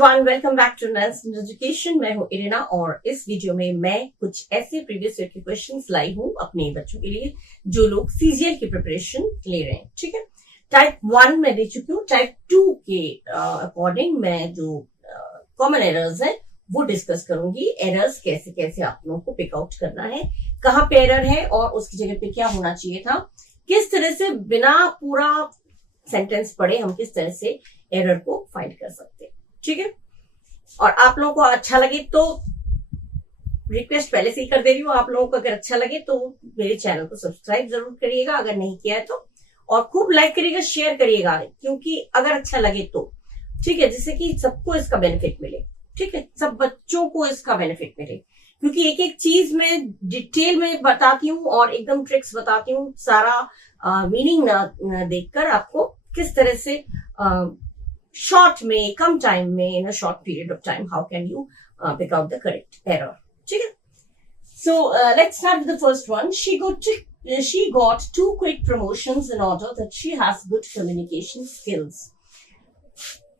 Everyone, welcome back to Nestle education. मैं हूं Irina और इस वीडियो में मैं कुछ ऐसे प्रीवियस ईयर के क्वेश्चंस लाई हूं अपने बच्चों के लिए जो लोग सीजीएल की प्रिपरेशन ले रहे हैं। ठीक है, टाइप 1 में दे चुकी हूँ। टाइप 2 के अकॉर्डिंग मैं जो कॉमन एरर्स है वो डिस्कस करूंगी। एरर्स कैसे कैसे आप लोगों को पिक आउट करना है, कहाँ पे एरर है और उसकी जगह पे क्या होना चाहिए था, किस तरह से बिना पूरा सेंटेंस पढ़े हम किस तरह से एरर को फाइंड कर सकते हैं। ठीक है, और आप लोगों को अच्छा लगे तो रिक्वेस्ट पहले से ही कर दे रही हूँ, आप लोगों को अगर अच्छा लगे तो मेरे चैनल को सब्सक्राइब जरूर करिएगा, अगर नहीं किया है तो, और खूब लाइक करिएगा, शेयर करिएगा, क्योंकि अगर अच्छा लगे तो ठीक है, जिससे कि सबको इसका बेनिफिट मिले। ठीक है, सब बच्चों को इसका बेनिफिट मिले, क्योंकि एक एक चीज में डिटेल में बताती हूँ और एकदम ट्रिक्स बताती हूँ, सारा मीनिंग देखकर आपको किस तरह से शॉर्ट में, कम टाइम में, in a short period of time, how can you pick out the correct error. ठीक है, so let's start with the first one. She got 2 quick promotions in order that she has good communication skills.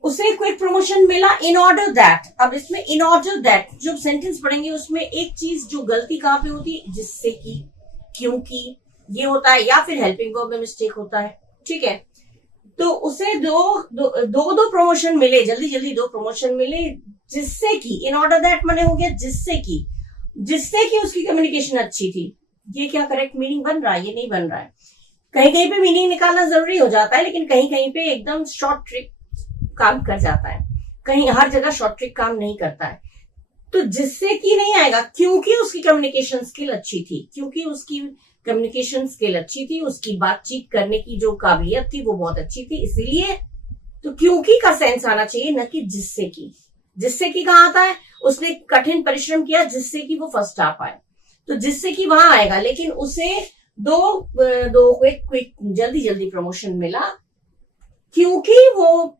उसे quick promotion मिला in order that. अब इसमें in order that जब sentence पढ़ेंगे उसमें एक चीज जो गलती कहां पे होती है, जिससे कि, क्योंकि ये होता है, या फिर हेल्पिंग वर्ब में मिस्टेक होता है। ठीक है, तो उसे दो प्रमोशन मिले, जल्दी जल्दी 2 प्रमोशन मिले, जिससे कि, इन ऑर्डर दैट माने हो गया जिससे कि उसकी कम्युनिकेशन अच्छी थी। ये क्या करेक्ट मीनिंग बन रहा है? ये नहीं बन रहा है। कहीं कहीं पे मीनिंग निकालना जरूरी हो जाता है, लेकिन कहीं कहीं पे एकदम शॉर्ट ट्रिक काम कर जाता है, कहीं हर जगह शॉर्ट ट्रिक काम नहीं करता है। तो जिससे कि नहीं आएगा, क्योंकि उसकी कम्युनिकेशन स्किल अच्छी थी, क्योंकि उसकी कम्युनिकेशन स्किल अच्छी थी, उसकी बातचीत करने की जो काबिलियत थी वो बहुत अच्छी थी, इसीलिए। तो क्योंकि का सेंस आना चाहिए, न कि जिससे कि। जिससे कि कहाँ आता है? उसने कठिन परिश्रम किया जिससे कि वो फर्स्ट आ पाए, तो जिससे कि वहां आएगा। लेकिन उसे दो क्विक जल्दी जल्दी प्रमोशन मिला क्योंकि वो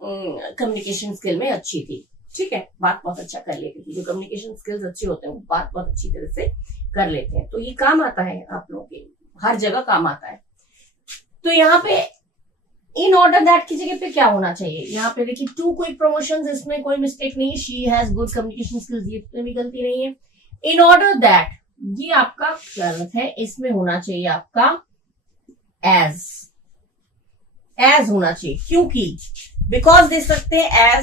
कम्युनिकेशन स्किल में अच्छी थी। ठीक है, बात बहुत अच्छा कर लेती थी। जो कम्युनिकेशन स्किल्स अच्छे होते हैं वो बात बहुत अच्छी तरह से कर लेते हैं, तो ये काम आता है आप लोगों के, हर जगह काम आता है। तो यहाँ पे इन ऑर्डर दैट की जगह पे क्या होना चाहिए? यहाँ पे देखिए 2 क्विक प्रमोशंस, इसमें कोई मिस्टेक नहीं है। She has good communication skills, ये भी गलती नहीं है। इन ऑर्डर दैट, ये आपका गलत है, इसमें होना चाहिए आपका एज होना चाहिए, क्योंकि, बिकॉज दे सकते हैं,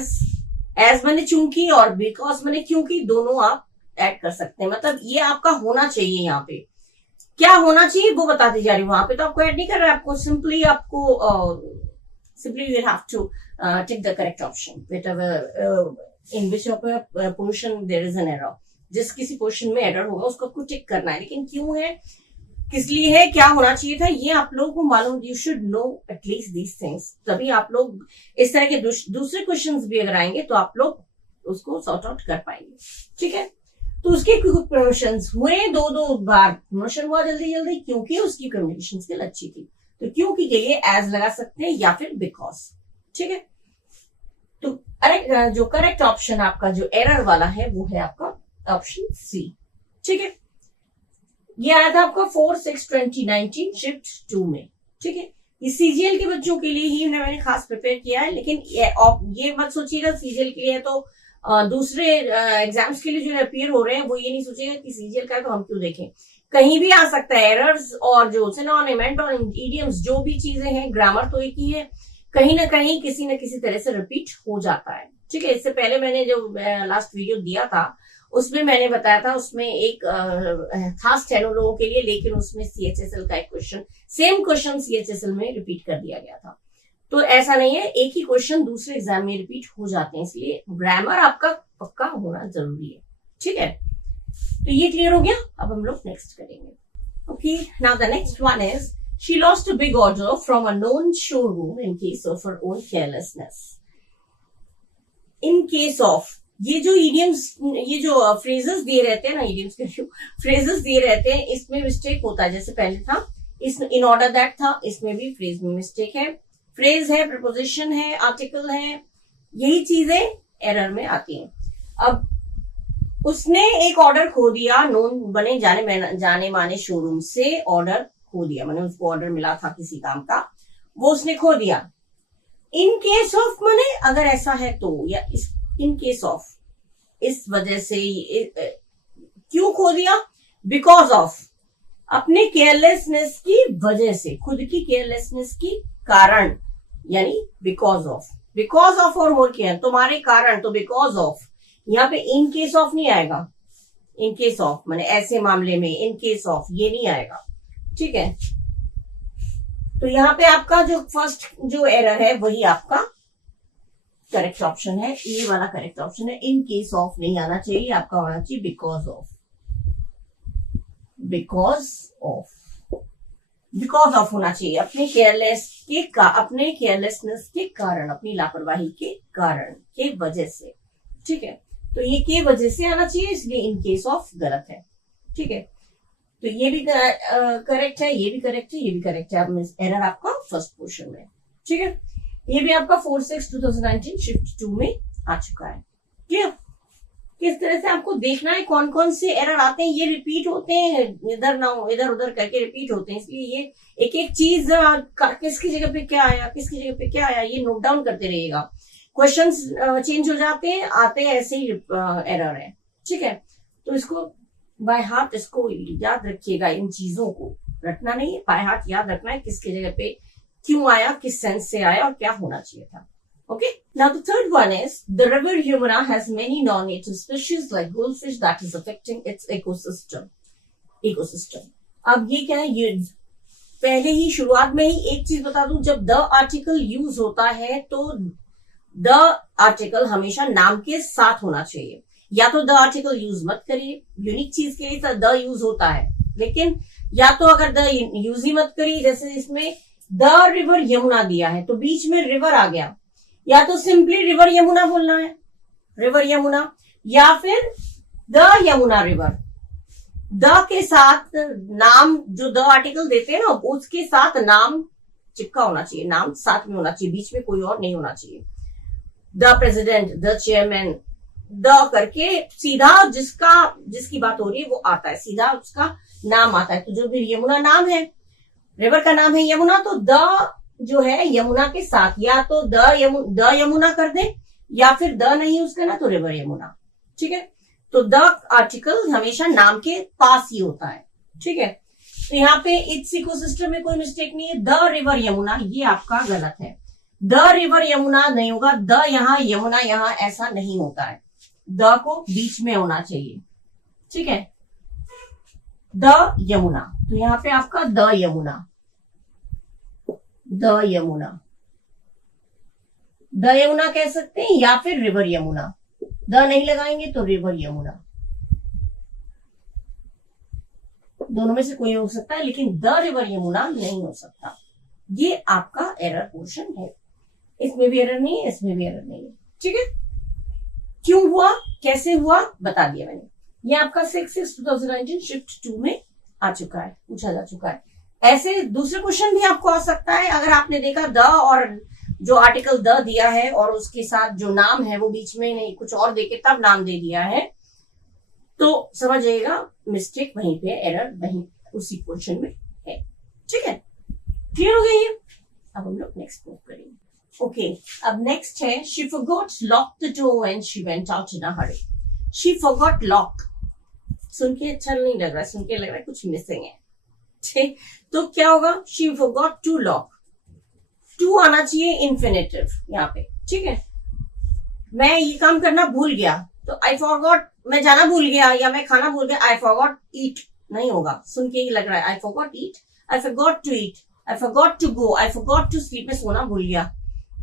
एज मैंने चूंकि और बिकॉज मैंने क्योंकि, दोनों आप ऐड कर सकते हैं। मतलब ये आपका होना चाहिए। यहाँ पे क्या होना चाहिए वो बताती जा रही हूँ, वहां पे तो आपको ऐड नहीं कर रहा है, आपको simply you have to tick the correct option in which portion there is an error. जिस किसी पोर्शन में एरर होगा उसको आपको टिक करना है, लेकिन क्यों है, किस लिए है, क्या होना चाहिए था, ये आप लोगों को मालूम। You should know at least these things, तभी आप लोग इस तरह के दूसरे क्वेश्चंस भी अगर आएंगे तो आप लोग उसको सॉर्ट आउट कर पाएंगे। ठीक है, तो उसके प्रमोशन हुए, 2 बार प्रमोशन हुआ जल्दी जल्दी, क्योंकि उसकी कम्युनिकेशन स्किल अच्छी थी। तो क्योंकि के लिए एज लगा सकते हैं या फिर बिकॉज। ठीक है, तो जो करेक्ट ऑप्शन आपका जो एरर वाला है वो है आपका ऑप्शन सी। ठीक है, ये आया था आपका 4/6/2019 शिफ्ट 2 में। ठीक है, ये सीजीएल के बच्चों के लिए ही मैंने खास प्रिपेयर किया है, लेकिन ये मत सोचिएगा सीजीएल के लिए तो दूसरे एग्जाम्स के लिए जो अपियर हो रहे हैं वो ये नहीं सोचिएगा कि सीजीएल का है तो हम क्यों देखें। कहीं भी आ सकता है एरर्स, और जो सिनोनिम और इडियम्स जो भी चीजें हैं, ग्रामर तो एक ही है, कहीं ना कहीं किसी न किसी तरह से रिपीट हो जाता है। ठीक है, इससे पहले मैंने जो लास्ट वीडियो दिया था उसमें मैंने बताया था, उसमें एक था स्टेनो लोगों के लिए, लेकिन उसमें सीएचएसएल का एक क्वेश्चन, सेम क्वेश्चन सीएचएसएल में रिपीट कर दिया गया था। तो ऐसा नहीं है, एक ही क्वेश्चन दूसरे एग्जाम में रिपीट हो जाते हैं, इसलिए ग्रामर आपका पक्का होना जरूरी है। ठीक है, तो ये क्लियर हो गया। अब हम लोग नेक्स्ट करेंगे। Okay, now the next one is, she lost a big order from a known showroom in case of her own carelessness. In case of, ये जो इडियम्स, ये जो फ्रेजेस दिए रहते हैं ना, इडियम्स के फ्रेजेस दिए रहते हैं, इसमें मिस्टेक होता है। जैसे पहले था, इस इन ऑर्डर दैट था, इसमें भी फ्रेज में मिस्टेक है। फ्रेज है, प्रपोजिशन है, आर्टिकल है, यही चीजें एरर में आती हैं। अब उसने एक ऑर्डर खो दिया, नोन बने जाने माने शोरूम से ऑर्डर खो दिया, मैंने उसको ऑर्डर मिला था किसी काम का, वो उसने खो दिया। इन केस ऑफ माने अगर ऐसा है तो, या इन केस ऑफ, इस वजह से क्यों खो दिया? बिकॉज ऑफ, अपने केयरलेसनेस की वजह से, खुद की केयरलेसनेस की कारण, यानी बिकॉज ऑफ और मोर केयर, तुम्हारे कारण, तो बिकॉज ऑफ। यहाँ पे इन केस ऑफ नहीं आएगा, इन केस ऑफ माने ऐसे मामले में इन केस ऑफ ये नहीं आएगा, ठीक है। तो यहाँ पे आपका जो फर्स्ट जो एरर है वही आपका करेक्ट ऑप्शन है, ये वाला करेक्ट ऑप्शन है। इन केस ऑफ नहीं आना चाहिए, आपका होना चाहिए बिकॉज ऑफ। बिकॉज ऑफ होना चाहिए, अपने केयरलेसनेस के कारण, अपनी लापरवाही के कारण, के वजह से, ठीक है। तो ये के वजह से आना चाहिए, इसलिए इन केस ऑफ गलत है, ठीक है। तो ये भी करेक्ट है, ये भी करेक्ट है, ये भी करेक्ट है। अब एरर आपका फर्स्ट पोर्शन में, ठीक है। ये भी आपका 4/6/2019 शिफ्ट 2 में आ चुका है, क्लियर। किस तरह से आपको देखना है कौन कौन से एरर आते हैं, ये रिपीट होते हैं, इधर उधर करके रिपीट होते हैं, इसलिए ये एक एक चीज किसकी जगह पे क्या आया, किसकी जगह पे क्या आया, ये नोट डाउन करते रहिएगा। क्वेश्चंस चेंज हो जाते हैं, आते हैं, ऐसे ही एरर है, ठीक है। तो इसको बाय हार्ट, इसको याद रखिएगा, इन चीजों को रटना नहीं है, बाय हार्ट याद रखना है, किसकी जगह पे क्यों आया, किस सेंस से आया और क्या होना चाहिए था। Okay. Now the third one is the river Yamuna has many non-native species like goldfish that is affecting its ecosystem. अब ये क्या है, ये पहले ही शुरुआत में ही एक चीज बता दूं, जब द आर्टिकल यूज होता है तो द आर्टिकल हमेशा नाम के साथ होना चाहिए। या तो द आर्टिकल यूज मत करिए, यूनिक चीज के लिए द यूज होता है, लेकिन या तो अगर द यूज ही मत करिए, जैसे इसमें द रिवर यमुना दिया है तो बीच में रिवर आ गया, या तो सिंपली रिवर यमुना बोलना है, रिवर यमुना, या फिर द यमुना रिवर। द के साथ नाम, जो द आर्टिकल देते हैं ना, उसके साथ नाम चिपका होना चाहिए, नाम साथ में होना चाहिए, बीच में कोई और नहीं होना चाहिए। The president, the chairman, the करके सीधा जिसकी बात हो रही है वो आता है, सीधा उसका नाम आता है। तो जो भी यमुना नाम है, रिवर का नाम है यमुना, तो द जो है यमुना के साथ, या तो द यमुना कर दे, या फिर द नहीं यूज करना तो रिवर यमुना, ठीक है। तो द आर्टिकल हमेशा नाम के पास ही होता है, ठीक है। तो यहाँ पे इट्स इकोसिस्टम में कोई मिस्टेक नहीं है, द रिवर यमुना ये आपका गलत है, द रिवर यमुना नहीं होगा, द यहाँ यमुना यहाँ ऐसा नहीं होता है, द को बीच में होना चाहिए, ठीक है। द यमुना, तो यहाँ पे आपका the Yamuna, the Yamuna, the Yamuna कह सकते हैं, या फिर रिवर यमुना, द नहीं लगाएंगे तो रिवर यमुना, दोनों में से कोई हो सकता है, लेकिन द रिवर यमुना नहीं हो सकता। ये आपका एरर पोर्शन है, इसमें भी एरर नहीं है, इसमें भी एरर नहीं है, ठीक है। क्यों हुआ, कैसे हुआ, बता दिया मैंने। ये आपका 6/6/2019 शिफ्ट 2 में आ चुका है, पूछा जा चुका है। ऐसे दूसरे क्वेश्चन भी आपको आ सकता है, अगर आपने देखा द और जो आर्टिकल द दिया है और उसके साथ जो नाम है वो बीच में नहीं कुछ और देके तब नाम दे दिया है, तो समझिएगा मिस्टेक वहीं पे, एरर वहीं उसी क्वेश्चन में है, ठीक है। क्लियर हो गया ये? अब हम लोग नेक्स्ट मूव करेंगे। ओके, अब नेक्स्ट है she forgot lock the door when she went out in a hurry. She forgot lock, सुन के अच्छा नहीं लग रहा, सुन के लग रहा है कुछ मिसिंग है, ठीक। तो क्या होगा, she forgot to lock, to आना चाहिए इन्फिनेटिव यहाँ पे, ठीक है। मैं ये काम करना भूल गया तो आई फॉरगॉट, मैं जाना भूल गया या मैं खाना भूल गया, आई फॉरगॉट ईट नहीं होगा, सुन के ही लग रहा है I forgot eat, I forgot to eat, I forgot to go, I forgot to sleep, में सोना भूल गया,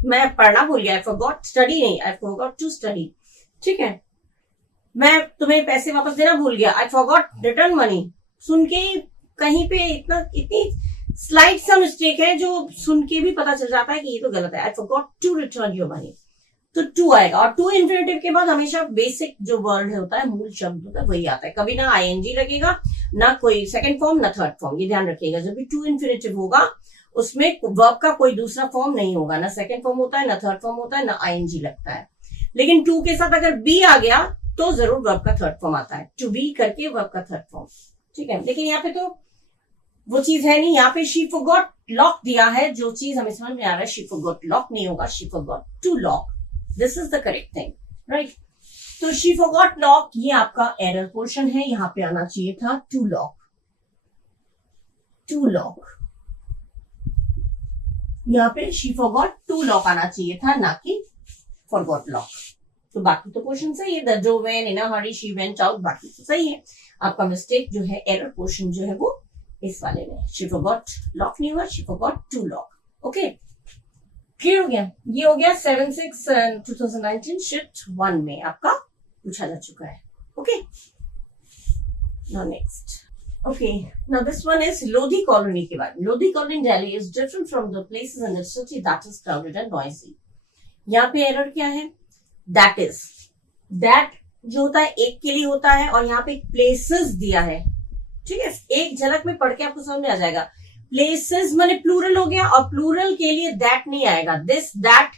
मैं पढ़ना भूल गया, आई फॉरगॉट स्टडी नहीं, आई फॉरगॉट टू स्टडी, ठीक है। मैं तुम्हें पैसे वापस देना भूल गया, आई फॉरगॉट रिटर्न मनी, सुन के कहीं पे इतनी स्लाइट सा मिस्टेक है जो सुन के भी पता चल जाता है कि ये तो गलत है। I forgot to return your money, तो टू आएगा, और टू इन्फिनेटिव के बाद हमेशा बेसिक जो वर्ड होता है, मूल शब्द होता है वही आता है, कभी ना आईएनजी लगेगा, ना कोई सेकंड फॉर्म, ना थर्ड फॉर्म, ये ध्यान रखिएगा। जब भी टू इन्फिनेटिव होगा उसमें वर्ब का कोई दूसरा फॉर्म नहीं होगा, ना सेकंड फॉर्म होता है, ना थर्ड फॉर्म होता है, ना आईएनजी लगता है। लेकिन टू के साथ अगर बी आ गया तो जरूर वर्ब का थर्ड फॉर्म आता है, टू बी करके वर्ब का थर्ड फॉर्म, ठीक है। लेकिन यहाँ पे तो वो चीज है नहीं। यहाँ पे शी फॉरगॉट लॉक दिया है, जो चीज हमें समझ में आ रहा है शी फॉरगॉट लॉक नहीं होगा, she forgot to lock, this is the correct thing, right. तो शी फॉरगॉट लॉक ये आपका एरर पोर्शन है, यहाँ पे आना चाहिए था टू लॉक, टू लॉक, यहाँ पे शी फॉरगॉट टू लॉक आना चाहिए था, ना कि फॉरगॉट लॉक। तो बाकी तो पोर्शन सही है, द जो when in a hurry she went out, बाकी तो सही है। आपका मिस्टेक जो है एरर पोर्शन जो है वो इस वाले में, शी फॉरगॉट लॉक नहीं हुआ, she forgot to lock. Okay, clear हो गया। ये हो गया 7/6/2019 शिफ्ट 1 में आपका पूछा जा चुका है। Okay, now next. Okay, now this one is Lodhi colony के बारे में। Lodhi colony Delhi is different from the places in the city that is crowded and noisy. यहाँ पे एरर क्या है, दैट इज, दैट जो होता है एक के लिए होता है, और यहाँ पे प्लेसेस दिया है, ठीक है। एक झलक में पढ़ के आपको समझ में आ जाएगा। प्लेसेस माने प्लूरल हो गया, और प्लूरल के लिए दैट नहीं आएगा, दिस दैट,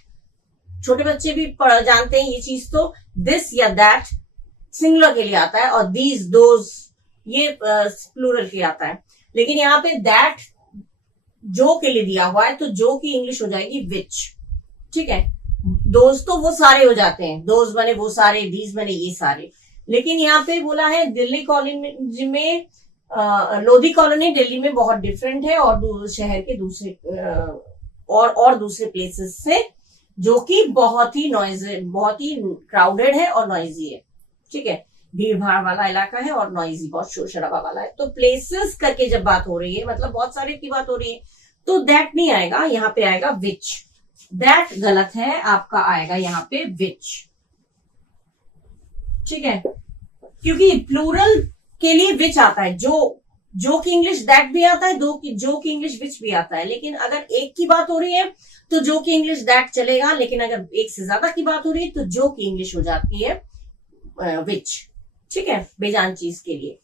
छोटे बच्चे भी जानते हैं ये चीज। तो दिस या दैट सिंगुलर के लिए आता है, और दीज दोज ये प्लूरल के लिए आता है। लेकिन यहाँ पे दैट जो के लिए दिया हुआ है, तो जो की इंग्लिश हो जाएगी विच, ठीक है। दोज तो वो सारे हो जाते हैं, दोज बने वो सारे, दीज बने ये सारे। लेकिन यहाँ पे बोला है दिल्ली कॉलोनी में, लोधी कॉलोनी दिल्ली में बहुत डिफरेंट है, और शहर के दूसरे और दूसरे प्लेसेस से, जो कि बहुत ही नॉइजी, बहुत ही क्राउडेड है और नॉइजी है, ठीक है। भीड़ भाड़ वाला इलाका है और नॉइजी, बहुत शोर शराबा वाला है। तो प्लेसेस करके जब बात हो रही है, मतलब बहुत सारे की बात हो रही है, तो दैट नहीं आएगा, यहाँ पे आएगा विच। दैट गलत है, आपका आएगा यहाँ पे विच, ठीक है। क्योंकि प्लूरल के लिए विच आता है, जो की इंग्लिश दैट भी आता है, जो की इंग्लिश विच भी आता है। लेकिन अगर एक की बात हो रही है तो जो की इंग्लिश दैट चलेगा, लेकिन अगर एक से ज्यादा की बात हो रही है तो जो की इंग्लिश हो जाती है विच, ठीक है, बेजान चीज के लिए।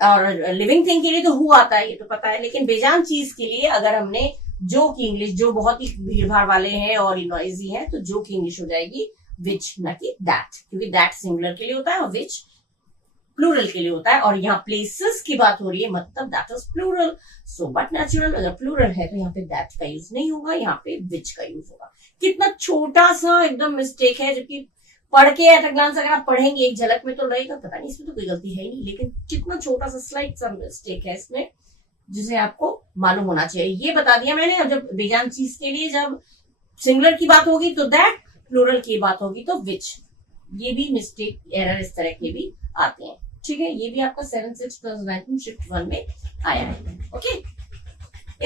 और लिविंग थिंग के लिए तो हु आता है, ये तो पता है। लेकिन बेजान चीज के लिए अगर हमने जो की इंग्लिश, जो बहुत ही भीड़ भाड़ वाले हैं और नॉइजी हैं, तो जो की इंग्लिश हो जाएगी विच, ना कि दैट, क्योंकि दैट सिंगुलर के लिए होता है और विच प्लूरल के लिए होता है। और यहाँ प्लेसेस की बात हो रही है, मतलब that is plural, so but natural, अगर प्लूरल है तो यहाँ पे दैट का यूज नहीं होगा, यहाँ पे विच का यूज होगा। कितना छोटा सा एकदम मिस्टेक है, जबकि पढ़ के एट अ ग्लांस अगर आप पढ़ेंगे एक झलक में तो रहेगा, पता नहीं इसमें तो कोई गलती है ही नहीं, लेकिन कितना छोटा सा स्लाइट सा मिस्टेक है इसमें, जिसे आपको मालूम होना चाहिए। ये बता दिया मैंने। अब जब बेजान चीज के लिए जब सिंगुलर की बात होगी तो दैट, प्लूरल की बात होगी तो विच। ये भी मिस्टेक एरर इस तरह के भी आते हैं, ठीक है। ये भी आपका 7/6/2019 शिफ्ट 1 में आया है। ओके,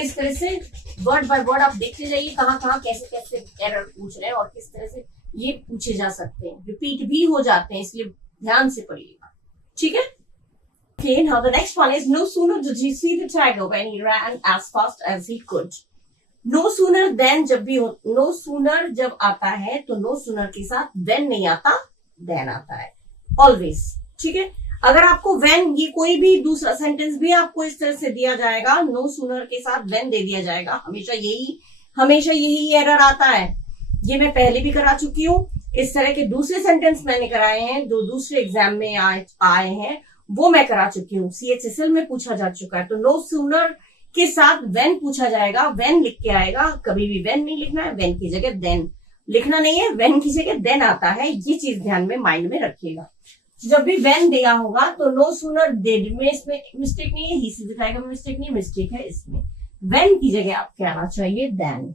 इस तरह से वर्ड बाय वर्ड आप देखते जाइए कहाँ कैसे कैसे एरर पूछ रहे हैं और किस तरह से ये पूछे जा सकते हैं। रिपीट भी हो जाते हैं, इसलिए ध्यान से पढ़िएगा, ठीक है। Okay, now the next one is no sooner did he see the tiger when he ran as fast as he could. No sooner than जब भी हो, no sooner जब आता है तो no sooner के साथ when नहीं आता, then आता है always, ठीक है। अगर आपको when, ये कोई भी दूसरा सेंटेंस भी आपको इस तरह से दिया जाएगा, no sooner के साथ when दे दिया जाएगा, हमेशा यही एरर आता है। ये मैं पहले भी करा चुकी हूँ। इस तरह के दूसरे सेंटेंस मैंने कराए हैं, जो दूसरे एग्जाम में आए हैं, वो मैं करा चुकी हूँ। CHSL में पूछा जा चुका है। तो नो सूनर के साथ व्हेन पूछा जाएगा, व्हेन लिख के आएगा, कभी भी व्हेन नहीं लिखना है, व्हेन की जगह देन लिखना नहीं है, व्हेन की जगह देन आता है। ये चीज ध्यान में माइंड में रखिएगा। जब भी व्हेन दिया होगा तो नो सूनर डेड में, इसमें मिस्टेक नहीं है, ही सी दिखाएगा में मिस्टेक नहीं, मिस्टेक है इसमें। व्हेन की जगह आपके आना चाहिए देन,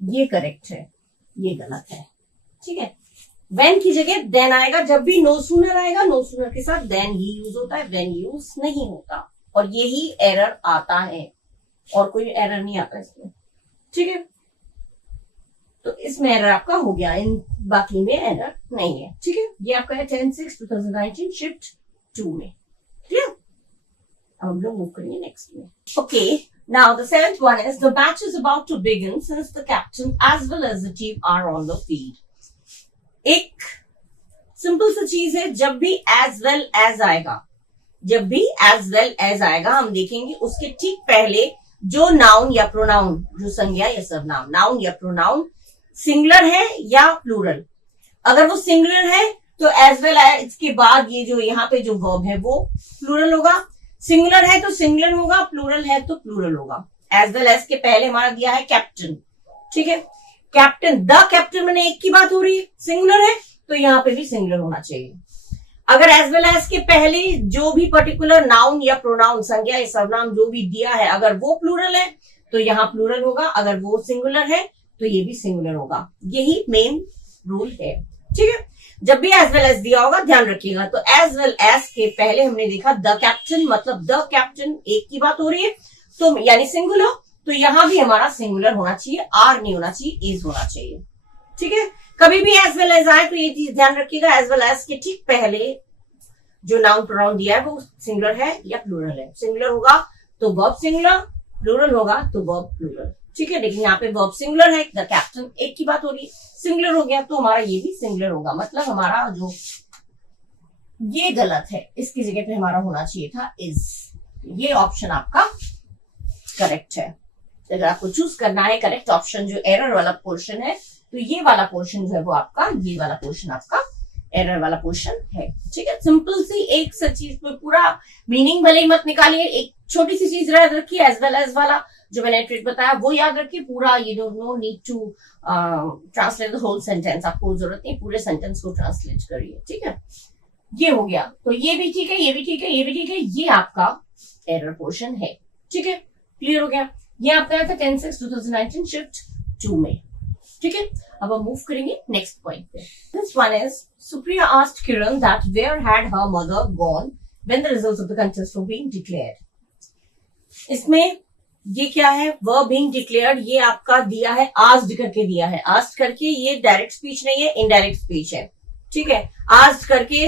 ये करेक्ट है, ये गलत है, ठीक है। व्हेन की जगह देन आएगा। जब भी नो सूनर आएगा, नो सूनर के साथ देन ही यूज होता है, व्हेन यूज नहीं होता, और यही एरर आता है, और कोई एरर नहीं आता इसमें, ठीक है। तो इसमें एरर आपका हो गया, इन बाकी में एरर नहीं है, ठीक है। ये आपका है 10/6/2019 शिफ्ट 2 में, क्लियर। अब हम लोग मूव करेंगे नेक्स्ट में। Okay, now the 7th one is the match is about to begin since the captain as well as the team are on the field. एक सिंपल सी चीज है, जब भी as well as आएगा, जब भी as well as आएगा, हम देखेंगे उसके ठीक पहले जो नाउन या प्रोनाउन, जो संज्ञा या सर्वनाम, नाउन या प्रोनाउन सिंगुलर है या प्लूरल। अगर वो सिंगुलर है तो एज वेल इसके बाद ये जो यहाँ पे जो वर्ब है वो प्लूरल होगा। सिंगुलर है तो सिंगुलर होगा, प्लूरल है तो प्लूरल होगा। एज वेल एज के पहले हमारा दिया है कैप्टन, ठीक है। कैप्टन, द कैप्टन मैंने एक की बात हो रही है, सिंगुलर है तो यहाँ पे भी सिंगुलर होना चाहिए। अगर एज वेल एज के पहले जो भी पर्टिकुलर नाउन या प्रोनाउन, संज्ञा या सर्वनाम जो भी दिया है, अगर वो प्लूरल है तो यहाँ प्लूरल होगा, अगर वो सिंगुलर है तो ये भी सिंगुलर होगा। यही मेन रूल है, ठीक है। जब भी एज वेल एज दिया होगा ध्यान रखिएगा। तो एज वेल एज के पहले हमने देखा द कैप्टन, मतलब द कैप्टन एक की बात हो रही है तो यानी सिंगुलर, तो यहां भी हमारा सिंगुलर होना चाहिए, आर नहीं होना चाहिए, इज होना चाहिए, ठीक है। कभी भी एज वेल एज आए तो ये चीज ध्यान रखिएगा, एज वेल एज के ठीक पहले जो नाउन प्रोनाउन दिया है वो सिंगुलर है या प्लूरल है। सिंगुलर होगा तो वर्ब सिंगुलर, प्लूरल होगा तो वर्ब प्लूरल, ठीक है। लेकिन यहाँ पे वर्ब सिंगुलर है, द कैप्टन एक की बात हो रही है, सिंगुलर हो गया तो हमारा ये भी सिंगुलर होगा। मतलब हमारा जो ये गलत है, इसकी जगह पे हमारा होना चाहिए था इज। ये ऑप्शन आपका करेक्ट है। अगर आपको चूज करना है करेक्ट ऑप्शन, जो एरर वाला पोर्शन है, तो ये वाला पोर्शन जो है वो आपका, ये वाला पोर्शन आपका एरर वाला पोर्शन है, ठीक है। सिंपल सी एक चीज पे पूरा मीनिंग भले ही मत निकालिए, एक छोटी सी चीज याद रखिए, एज वेल एज वाला जो मैंने ट्रिक बताया वो याद रखिए। पूरा you don't know need to translate the whole sentence, आपको जरूरत नहीं पूरे सेंटेंस को ट्रांसलेट करिए, ठीक है। ये हो गया, तो ये भी ठीक है, ये भी ठीक है, ये भी ठीक है, ये आपका एरर पोर्शन है, ठीक है। क्लियर हो गया। ये आपका था 10/6/2019 शिफ्ट 2 में, ठीक है। अब हम मूव करेंगे नेक्स्ट पॉइंट पे। This one is Supriya asked Kiran that where had her mother gone when the results of the contest were being declared. इसमें ये क्या है, वर्ब बीइंग डिक्लेयर्ड, ये आपका दिया है आस्क्ड करके दिया है। आस्क्ड करके ये डायरेक्ट स्पीच नहीं है, इनडायरेक्ट स्पीच है, ठीक है। आस्क्ड करके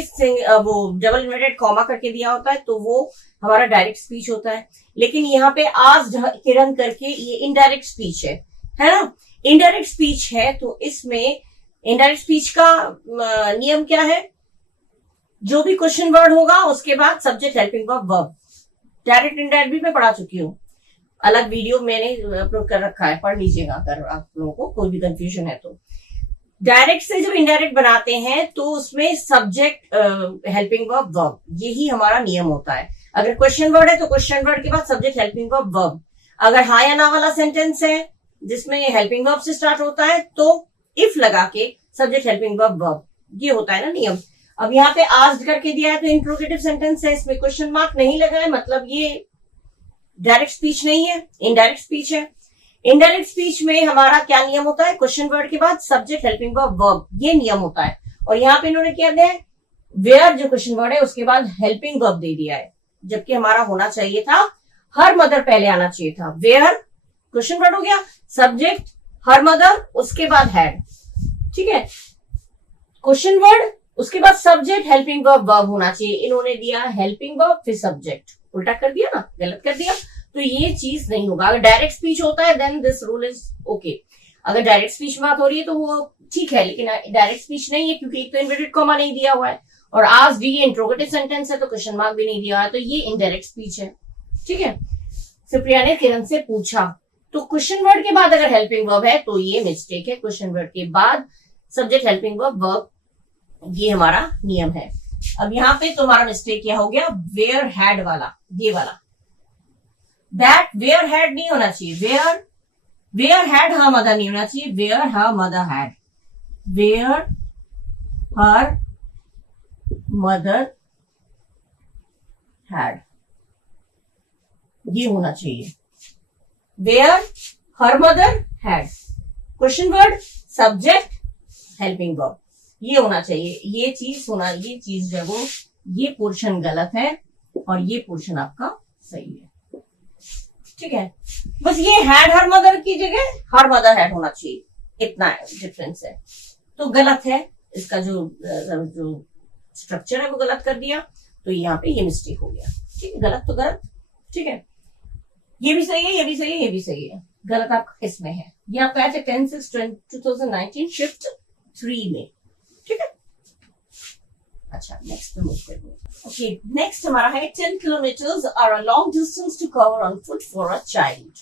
वो डबल इन्वर्टेड कॉमा करके दिया होता है तो वो हमारा डायरेक्ट स्पीच होता है। लेकिन यहाँ पे आस्क्ड किरण करके ये इनडायरेक्ट स्पीच है ना। इनडायरेक्ट स्पीच है तो इसमें इनडायरेक्ट स्पीच का नियम क्या है, जो भी क्वेश्चन वर्ड होगा उसके बाद subject helping verb. Direct indirect भी मैं पढ़ा चुकी हूँ, अलग वीडियो मैंने अपलोड कर रखा है, पढ़ लीजिएगा अगर आप लोगों को कोई भी कंफ्यूजन है तो। डायरेक्ट से जब इनडायरेक्ट बनाते हैं तो उसमें सब्जेक्ट हेल्पिंग वर्ब, यही हमारा नियम होता है। अगर क्वेश्चन वर्ड है तो क्वेश्चन वर्ड के बाद सब्जेक्ट हेल्पिंग वर्ब। अगर हाँ या ना वाला सेंटेंस है जिसमें हेल्पिंग वर्ब से स्टार्ट होता है तो इफ लगा के सब्जेक्ट हेल्पिंग वर्ब, ये होता है ना नियम। अब यहाँ पे आस्क्ड करके दिया है तो इंट्रोगेटिव सेंटेंस है, इसमें क्वेश्चन मार्क नहीं लगा है, मतलब ये डायरेक्ट स्पीच नहीं है, इनडायरेक्ट स्पीच है। इनडायरेक्ट स्पीच में हमारा क्या नियम होता है, क्वेश्चन वर्ड के बाद सब्जेक्ट हेल्पिंग वर्ब, ये नियम होता है। और यहाँ पे इन्होंने क्या दिया है, वेयर जो क्वेश्चन वर्ड है उसके बाद हेल्पिंग वर्ब दे दिया है, जबकि हमारा होना चाहिए था हर मदर पहले आना चाहिए था। वेयर क्वेश्चन वर्ड हो गया, सब्जेक्ट हर मदर, उसके बाद हैड, ठीक है। क्वेश्चन वर्ड उसके बाद सब्जेक्ट हेल्पिंग वर्ब होना चाहिए, इन्होंने दिया हेल्पिंग वर्ब फिर सब्जेक्ट, उल्टा कर दिया ना, गलत कर दिया। तो ये चीज नहीं होगा। अगर डायरेक्ट स्पीच होता है then this rule is okay. अगर डायरेक्ट स्पीच में बात हो रही है तो वो ठीक है, लेकिन डायरेक्ट स्पीच नहीं है क्योंकि एक तो इन्वर्टेड कॉमा नहीं दिया हुआ है और आस्क्ड ये इंट्रोगेटिव सेंटेंस है तो क्वेश्चन मार्क भी नहीं दिया हुआ है, तो ये इनडायरेक्ट स्पीच है, ठीक है। सुप्रिया ने किरण से पूछा, तो क्वेश्चन वर्ड के बाद अगर हेल्पिंग वर्ब है तो ये मिस्टेक है, क्वेश्चन वर्ड के बाद सब्जेक्ट हेल्पिंग वर्ब, ये हमारा नियम है। अब यहाँ पे तुम्हारा मिस्टेक क्या हो गया, वेयर हैड वाला, ये वाला दैट वेयर हैड नहीं होना चाहिए, वेयर हैड हर मदर नहीं होना चाहिए, where her mother had, where her mother had, ये होना चाहिए। Where her mother had, question word subject helping verb, ये होना चाहिए। ये चीज होना, ये चीज जो वो ये पोर्शन गलत है और ये पोर्शन आपका सही है, ठीक है। बस ये हैड हर मदर की जगह हर मदर हैड होना चाहिए, इतना डिफरेंस है। तो गलत है, इसका जो स्ट्रक्चर है वो गलत कर दिया, तो यहाँ पे ये मिस्टेक हो गया, ठीक है। गलत तो गलत, ठीक है। ये भी सही है, ये भी सही है, ये भी सही है, गलत आपका इसमें है। ये आपका है 10/6/2019 शिफ्ट 3 में, ठीक है। अच्छा, नेक्स्ट पे मूव करेंगे। ओके, नेक्स्ट हमारा है 10 kilometres are a long distance to cover on foot for a child.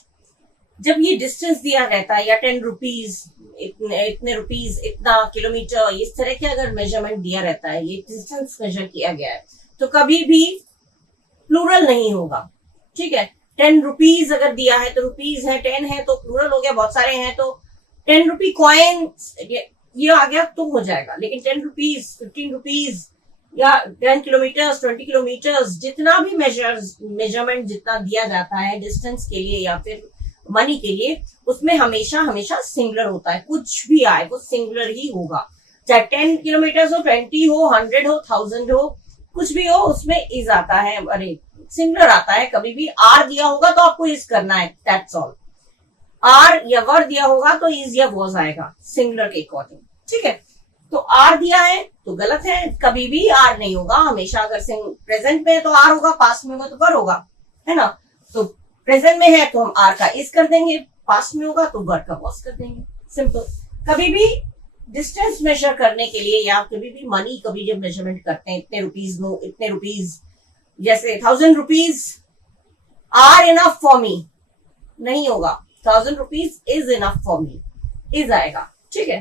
जब ये डिस्टेंस दिया रहता है या 10 रुपीज, इतने रुपीज, इतना किलोमीटर, इस तरह के अगर मेजरमेंट दिया रहता है, ये डिस्टेंस मेजर किया गया है, तो कभी भी प्लूरल नहीं होगा। ठीक है, 10 रुपीज अगर दिया है तो रुपीज है, 10 है तो प्लूरल हो गया, बहुत सारे हैं तो 10 रुपी कॉइन ये आ गया तो हो जाएगा। लेकिन 10 रुपीज, 15 रुपीज या 10 किलोमीटर, 20 किलोमीटर, जितना भी मेजरमेंट जितना दिया जाता है डिस्टेंस के लिए या फिर मनी के लिए, उसमें हमेशा हमेशा सिंगुलर होता है। कुछ भी आए वो सिंगुलर ही होगा, चाहे 10 किलोमीटर हो, 20 हो, 100 हो, 1000 हो, कुछ भी हो, उसमें इज आता है, अरे सिंगुलर आता है। कभी भी आर दिया होगा तो आपको इज करना है, दैट्स ऑल। आर या वर दिया होगा तो इज या वॉज आएगा सिंगुलर के अकॉर्डिंग। ठीक है, तो आर दिया है तो गलत है, कभी भी आर नहीं होगा। हमेशा अगर प्रेजेंट में है तो आर होगा, पास्ट में होगा तो वर होगा, है ना। तो प्रेजेंट में है तो हम आर का इज कर देंगे, पास्ट में होगा तो वर का वॉज कर देंगे, सिंपल। कभी भी डिस्टेंस मेजर करने के लिए या कभी भी मनी, कभी जब मेजरमेंट करते हैं, इतने रुपीज नो, इतने रुपीज, जैसे 1000 rupees are enough for me, नहीं होगा। 1000 rupees is enough for me, is आएगा। ठीक है,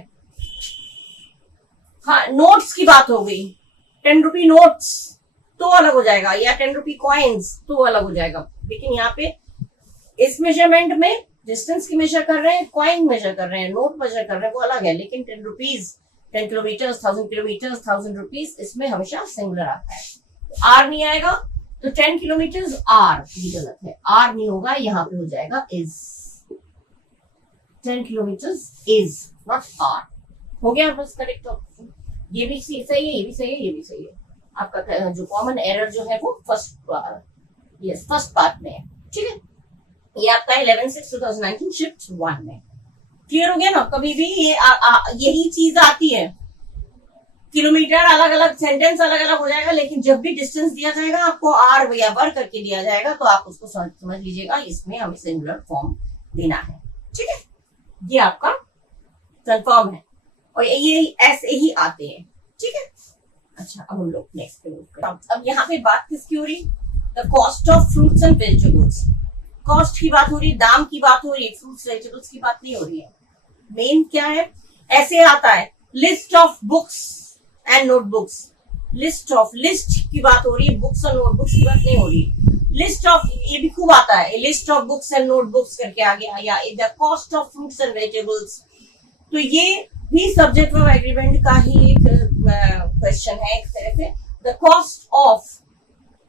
हाँ, नोट्स की बात हो गई, 10 रुपी नोट्स तो अलग हो जाएगा, या 10 रुपी कॉइन्स तो अलग हो जाएगा। लेकिन यहाँ पे इस मेजरमेंट में डिस्टेंस की मेजर कर रहे हैं, कॉइन मेजर कर रहे हैं, नोट मेजर कर रहे हैं, वो अलग है। लेकिन 10 रुपीज, 10 किलोमीटर, 1000 किलोमीटर, 1000 रुपीज, इसमें हमेशा सिंगुलर आता है, आर नहीं आएगा। तो 10 किलोमीटर आर भी गलत है, आर नहीं होगा, यहाँ पे हो जाएगा is. 10 kilometre is, not are. हो गया बस करेक्ट ऑप्शन। ये भी सही है, ये भी सही है, ये भी सही है। आपका जो कॉमन एरर जो है वो फर्स्ट पार्ट में है। ठीक है, ये आपका 11/6/2019 शिफ्ट 1 में क्लियर हो गया ना। कभी भी ये यही चीज आती है, किलोमीटर अलग अलग, सेंटेंस अलग अलग हो जाएगा, लेकिन जब भी डिस्टेंस दिया जाएगा आपको आर या वर करके दिया जाएगा तो आप उसको समझ लीजिएगा, इसमें हमें सिंगुलर फॉर्म देना है। ठीक है, ये आपका कंफर्म है और ये ऐसे ही आते हैं। ठीक है, अच्छा अब हम लोग नेक्स्ट पे मूव करते हैं। अब यहाँ पे बात किसकी हो रही, the cost of fruits and vegetables. Cost की बात हो रही है, दाम की बात हो रही है, फ्रूट्स वेजिटेबल्स की बात नहीं हो रही है। मेन क्या है, ऐसे आता है list of books and notebooks. List की बात हो रही है, बुक्स और नोटबुक्स की बात नहीं हो रही। लिस्ट ऑफ, ये भी खूब आता है, list of books and notebooks करके आ गया, या the cost of fruits and vegetables. तो ये भी सब्जेक्ट वर्ब एग्रीमेंट का ही एक क्वेश्चन है एक तरह से। द कॉस्ट ऑफ,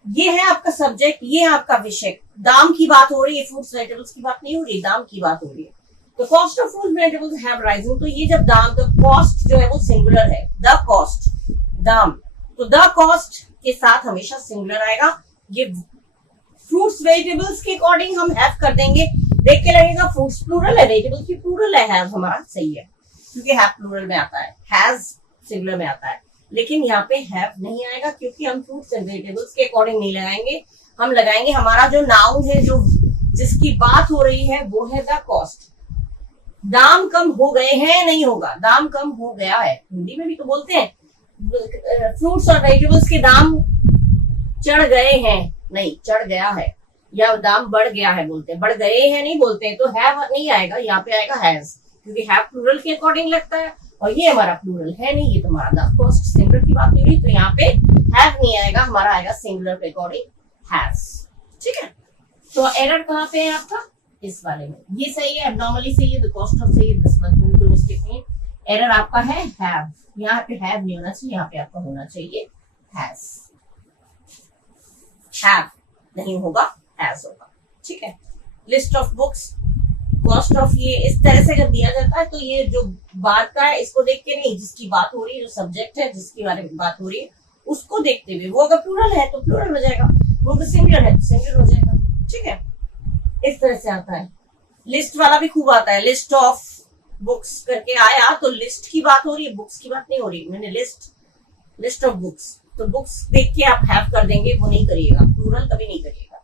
ये है आपका सब्जेक्ट, ये है आपका विषय। दाम की बात हो रही है, फ्रूट्स वेजिटेबल्स की बात नहीं हो रही, दाम की बात हो रही है। The cost of fruits vegetables have rising, तो ये जब दाम, द कॉस्ट जो है वो सिंगुलर है, द कॉस्ट, दाम, तो द कॉस्ट के साथ हमेशा सिंगुलर आएगा। ये फ्रूट्स वेजिटेबल्स के अकॉर्डिंग हम हैव कर देंगे, देख के लगेगा फ्रूट्स प्लूरल है, वेजिटेबल्स की प्लूरल है, हैव हमारा सही है क्योंकि हैव प्लूरल में आता है, हैज सिंगुलर में आता है। लेकिन यहाँ पे हैव नहीं आएगा क्योंकि हम फ्रूट्स एंड वेजिटेबल्स के अकॉर्डिंग नहीं लगाएंगे, हम लगाएंगे हमारा जो नाउन है, जो जिसकी बात हो रही है वो है द कॉस्ट। दाम कम हो गए हैं नहीं होगा, दाम कम हो गया है, हिंदी में भी तो बोलते हैं फ्रूट्स और वेजिटेबल्स के दाम चढ़ गए हैं, नहीं चढ़ गया है, या दाम बढ़ गया है बोलते हैं, बढ़ गए हैं नहीं बोलते हैं। तो हैव नहीं आएगा, यहाँ पे आएगा हैज, क्योंकि हैव प्लूरल के अकॉर्डिंग लगता है और ये हमारा प्लूरल है नहीं, ये तो हमारा द कॉस्ट सिंगुलर की बात हो रही, तो यहाँ पे हैव नहीं आएगा, हमारा आएगा सिंगुलर के अकॉर्डिंग हैज। ठीक है, तो एरर कहाँ पे है आपका, इस वाले में। ये सही है, एब्नॉर्मली सही है, द कॉस्ट ऑफ सही है, दिस मच में कोई मिस्टेक नहीं। एरर आपका है हैव, यहाँ पे हैव नहीं होना चाहिए, यहाँ पे आपका होना चाहिए हैज। हैव नहीं होगा, हैज होगा। ठीक है, list of books, cost of, ये इस तरह से अगर दिया जाता है तो ये जो बात का है इसको देख के नहीं, जिसकी बात हो रही है, जो सब्जेक्ट है जिसके बारे में बात हो रही है उसको देखते हुए, वो अगर प्लूरल है तो प्लूरल हो जाएगा, वो अगर सिंगुलर है तो सिंगुलर हो जाएगा। ठीक है, इस तरह से आता है। लिस्ट वाला भी खूब आता है, लिस्ट ऑफ बुक्स करके आया तो लिस्ट की बात हो रही है, बुक्स की बात नहीं हो रही। मैंने लिस्ट ऑफ बुक्स, तो बुक्स देख के आप हैव कर देंगे, वो नहीं करिएगा, प्लूरल कभी नहीं करिएगा।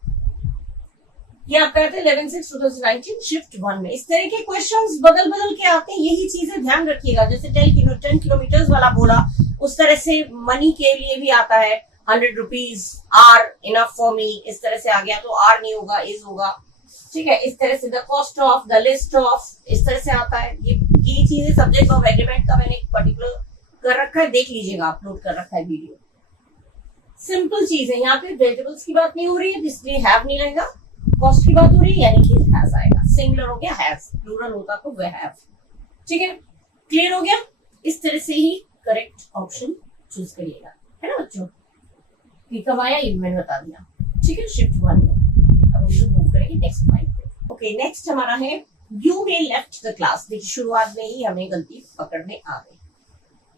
ये आप कहते हैं 11/6/2019 शिफ्ट 1 में। इस तरह के क्वेश्चंस बदल बदल के आते हैं, यही चीजें ध्यान रखिएगा। जैसे 10 किलोमीटर वाला बोला, उस तरह से मनी के लिए भी आता है, 100 rupees are enough for me, इस तरह से आ गया तो आर नहीं होगा, इज होगा। ठीक है, इस तरह से the cost of, the list of, इस तरह से आता है। ये चीजें सब्जेक्ट ऑफ एग्रीमेंट का मैंने एक पर्टिकुलर कर रखा है, देख लीजिएगा, अपलोड कर रखा है वीडियो। सिंपल चीज है, यहाँ पे वेरिएबल्स की बात नहीं हो रही है, इसलिए हैव नहीं लगेगा। कॉस्ट की बात हो रही है, यानी कि हैज आएगा। सिंगुलर हो गया हैज, प्लूरल होता तो वह हैव। ठीक है, क्लियर हो गया। इस तरह से ही करेक्ट ऑप्शन चूज करिएगा, है ना बच्चों। कब आया ये मैंने बता दिया। ठीक है, शिफ्ट 1 में अब हम लोग मूव करेंगे नेक्स्ट पॉइंट पे। ओके, नेक्स्ट हमारा है you may left the class. देखिए शुरुआत में ही हमें गलती पकड़ने आ गई।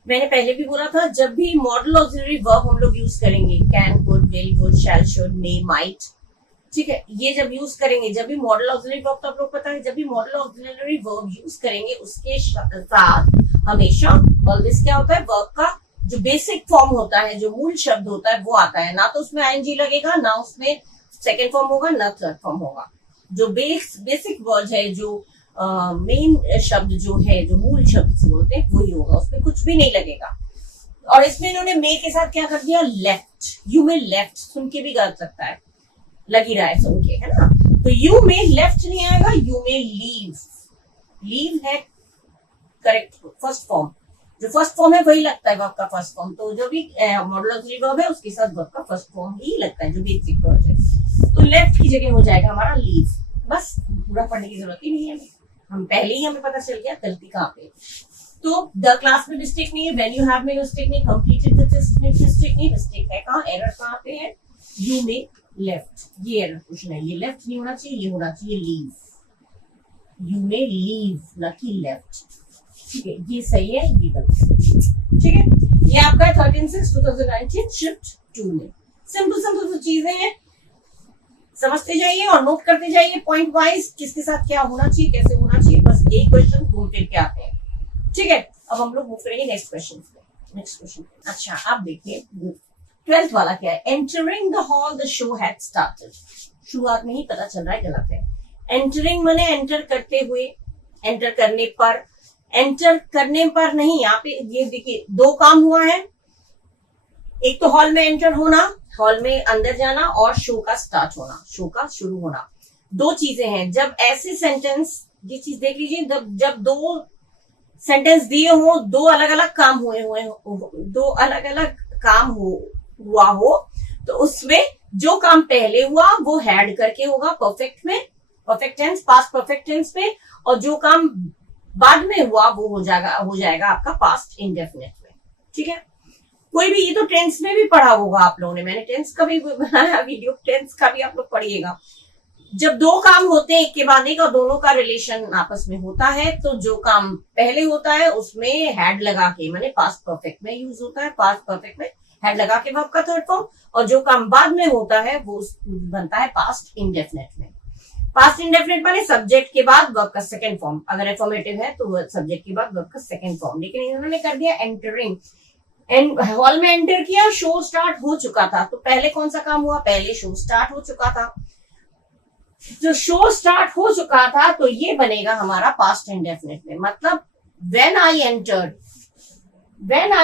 मैंने पहले भी बोला था, जब भी मॉडल ऑक्सिलरी वर्ब हम लोग यूज करेंगे, can, could, will, would, shall, should, may, might, ठीक है, ये जब यूज करेंगे, जब भी मॉडल ऑक्सिलरी वर्ब, तो आप लोग पता है जब भी मॉडल ऑक्सिलरी वर्ब यूज करेंगे उसके साथ हमेशा ऑलवेज क्या होता है, वर्ब का जो बेसिक फॉर्म होता है, जो मूल शब्द होता है वो आता है। ना तो उसमें आईएनजी लगेगा, ना उसमें सेकेंड फॉर्म होगा, ना थर्ड फॉर्म होगा। जो बेसिक वर्ड है, जो मेन शब्द जो है, जो मूल शब्द से बोलते हैं, वही होगा, उसमें कुछ भी नहीं लगेगा। और इसमें इन्होंने मे के साथ क्या कर दिया, लेफ्ट। यू में लेफ्ट सुन के भी गलत लगता है, लग ही रहा है सुन के, है ना। तो यू में लेफ्ट नहीं आएगा, यू में लीव। लीव है करेक्ट फर्स्ट फॉर्म, जो फर्स्ट फॉर्म है वही लगता है वर्ब का फर्स्ट फॉर्म। तो जो भी मॉडल ऑक्सिलरी वर्ब है उसके साथ वर्ब का फर्स्ट फॉर्म ही लगता है, जो बेसिक वर्ड है। तो लेफ्ट की जगह हो जाएगा हमारा लीव। बस पूरा पढ़ने की जरूरत ही नहीं है, हम पहले ही हमें पता चल गया गलती कहाँ पे। तो द क्लास में मिस्टेक नहीं है, व्हेन यू हैव में मिस्टेक नहीं, कंप्लीटेड द टेस्ट में मिस्टेक नहीं, मिस्टेक है कहाँ, एरर कहाँ पे है, यू में लेफ्ट। ये एरर क्वेश्चन है, ये लेफ्ट नहीं होना चाहिए, ये होना चाहिए लीव। यू में लीव ना कि लेफ्ट। ठीक है, ये सही है, ये गलत है। ठीक है, ये आपका 13/6/2019 शिफ्ट 2 में। सिंपल चीजें हैं, समझते जाइए और नोट करते जाइए पॉइंट वाइज, किसके साथ क्या होना चाहिए, कैसे होना चाहिए, बस यही क्वेश्चन घूम फिर के आते हैं। ठीक है, अब हम लोग मूव करेंगे नेक्स्ट क्वेश्चन पे। नेक्स्ट क्वेश्चन, अच्छा आप देखिए 12th वाला क्या है, entering the hall the show had started. शुरुआत में ही पता चल रहा है गलत है। एंटरिंग माने एंटर करते हुए, एंटर करने पर, एंटर करने पर नहीं। यहाँ पे ये देखिए दो काम हुआ है, एक तो हॉल में एंटर होना, हॉल में अंदर जाना, और शो का स्टार्ट होना, शो का शुरू होना। दो चीजें हैं। जब ऐसे सेंटेंस, ये चीज देख लीजिए, जब दो सेंटेंस दिए हो, दो अलग अलग काम हुए दो अलग अलग काम हुआ हो, तो उसमें जो काम पहले हुआ वो हैड करके होगा परफेक्ट में, perfect tense, past perfect tense में, और जो काम बाद में हुआ वो हो जाएगा आपका पास्ट इंडेफिनिट में। ठीक है, कोई भी, ये तो टेंस में भी पढ़ा होगा आप लोगों ने, मैंने टेंस का भी बनाया वीडियो, टेंस का भी आप लोग पढ़िएगा। जब दो काम होते हैं एक के बाद एक और दोनों का रिलेशन आपस में होता है, तो जो काम पहले होता है उसमें हैड लगा के, माने पास्ट परफेक्ट में यूज होता है, पास्ट परफेक्ट में हैड लगा के वर्ब का थर्ड फॉर्म, और जो काम बाद में होता है वो बनता है पास्ट इंडेफिनिट में। पास्ट इंडेफिनिट माने सब्जेक्ट के बाद वर्ब का सेकंड फॉर्म, अगर एफर्मेटिव है तो सब्जेक्ट के बाद वर्ब का सेकंड फॉर्म। लेकिन इन्होंने कर दिया एंटरिंग, हॉल में एंटर किया, शो स्टार्ट हो चुका था, तो पहले कौन सा काम हुआ, पहले शो स्टार्ट हो चुका था। जो शो स्टार्ट हो चुका था तो ये बनेगा हमारा पास्ट इंडेफिनिट में, मतलब व्हेन आई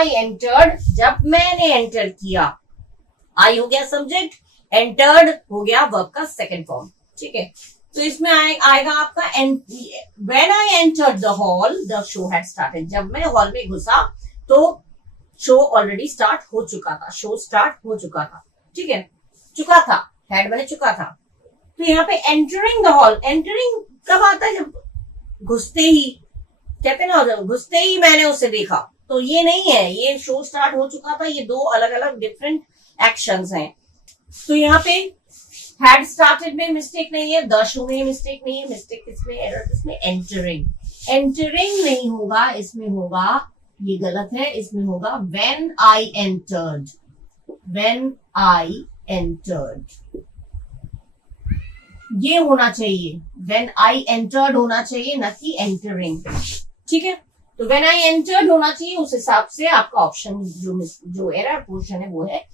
एंटर्ड, जब मैंने एंटर किया, आई हो गया सब्जेक्ट, एंटर्ड हो गया वर्ब का सेकंड फॉर्म। ठीक है, तो इसमें आएगा आपका when I entered the hall the show had started. जब मैं हॉल में घुसा तो शो ऑलरेडी स्टार्ट हो चुका था, शो स्टार्ट हो चुका था। ठीक है, चुका था, हैड बने चुका था। तो यहाँ पे एंटरिंग द हॉल, एंटरिंग कब आता है, जब घुसते ही, कहते ना जब घुसते ही मैंने उसे देखा, तो ये नहीं है, ये शो स्टार्ट हो चुका था, ये दो अलग अलग डिफरेंट एक्शंस हैं। तो यहाँ पे हैड स्टार्टेड में मिस्टेक नहीं है, द शो में मिस्टेक नहीं है, मिस्टेक किसमें, एरर किसमें, एंटरिंग। एंटरिंग नहीं होगा, इसमें होगा, ये गलत है, इसमें होगा when I entered, when I entered, ये होना चाहिए, व्हेन आई एंटर्ड होना चाहिए, न कि एंटरिंग। ठीक है, तो व्हेन आई एंटर्ड होना चाहिए, उस हिसाब से आपका ऑप्शन जो एरर पोर्शन है वो है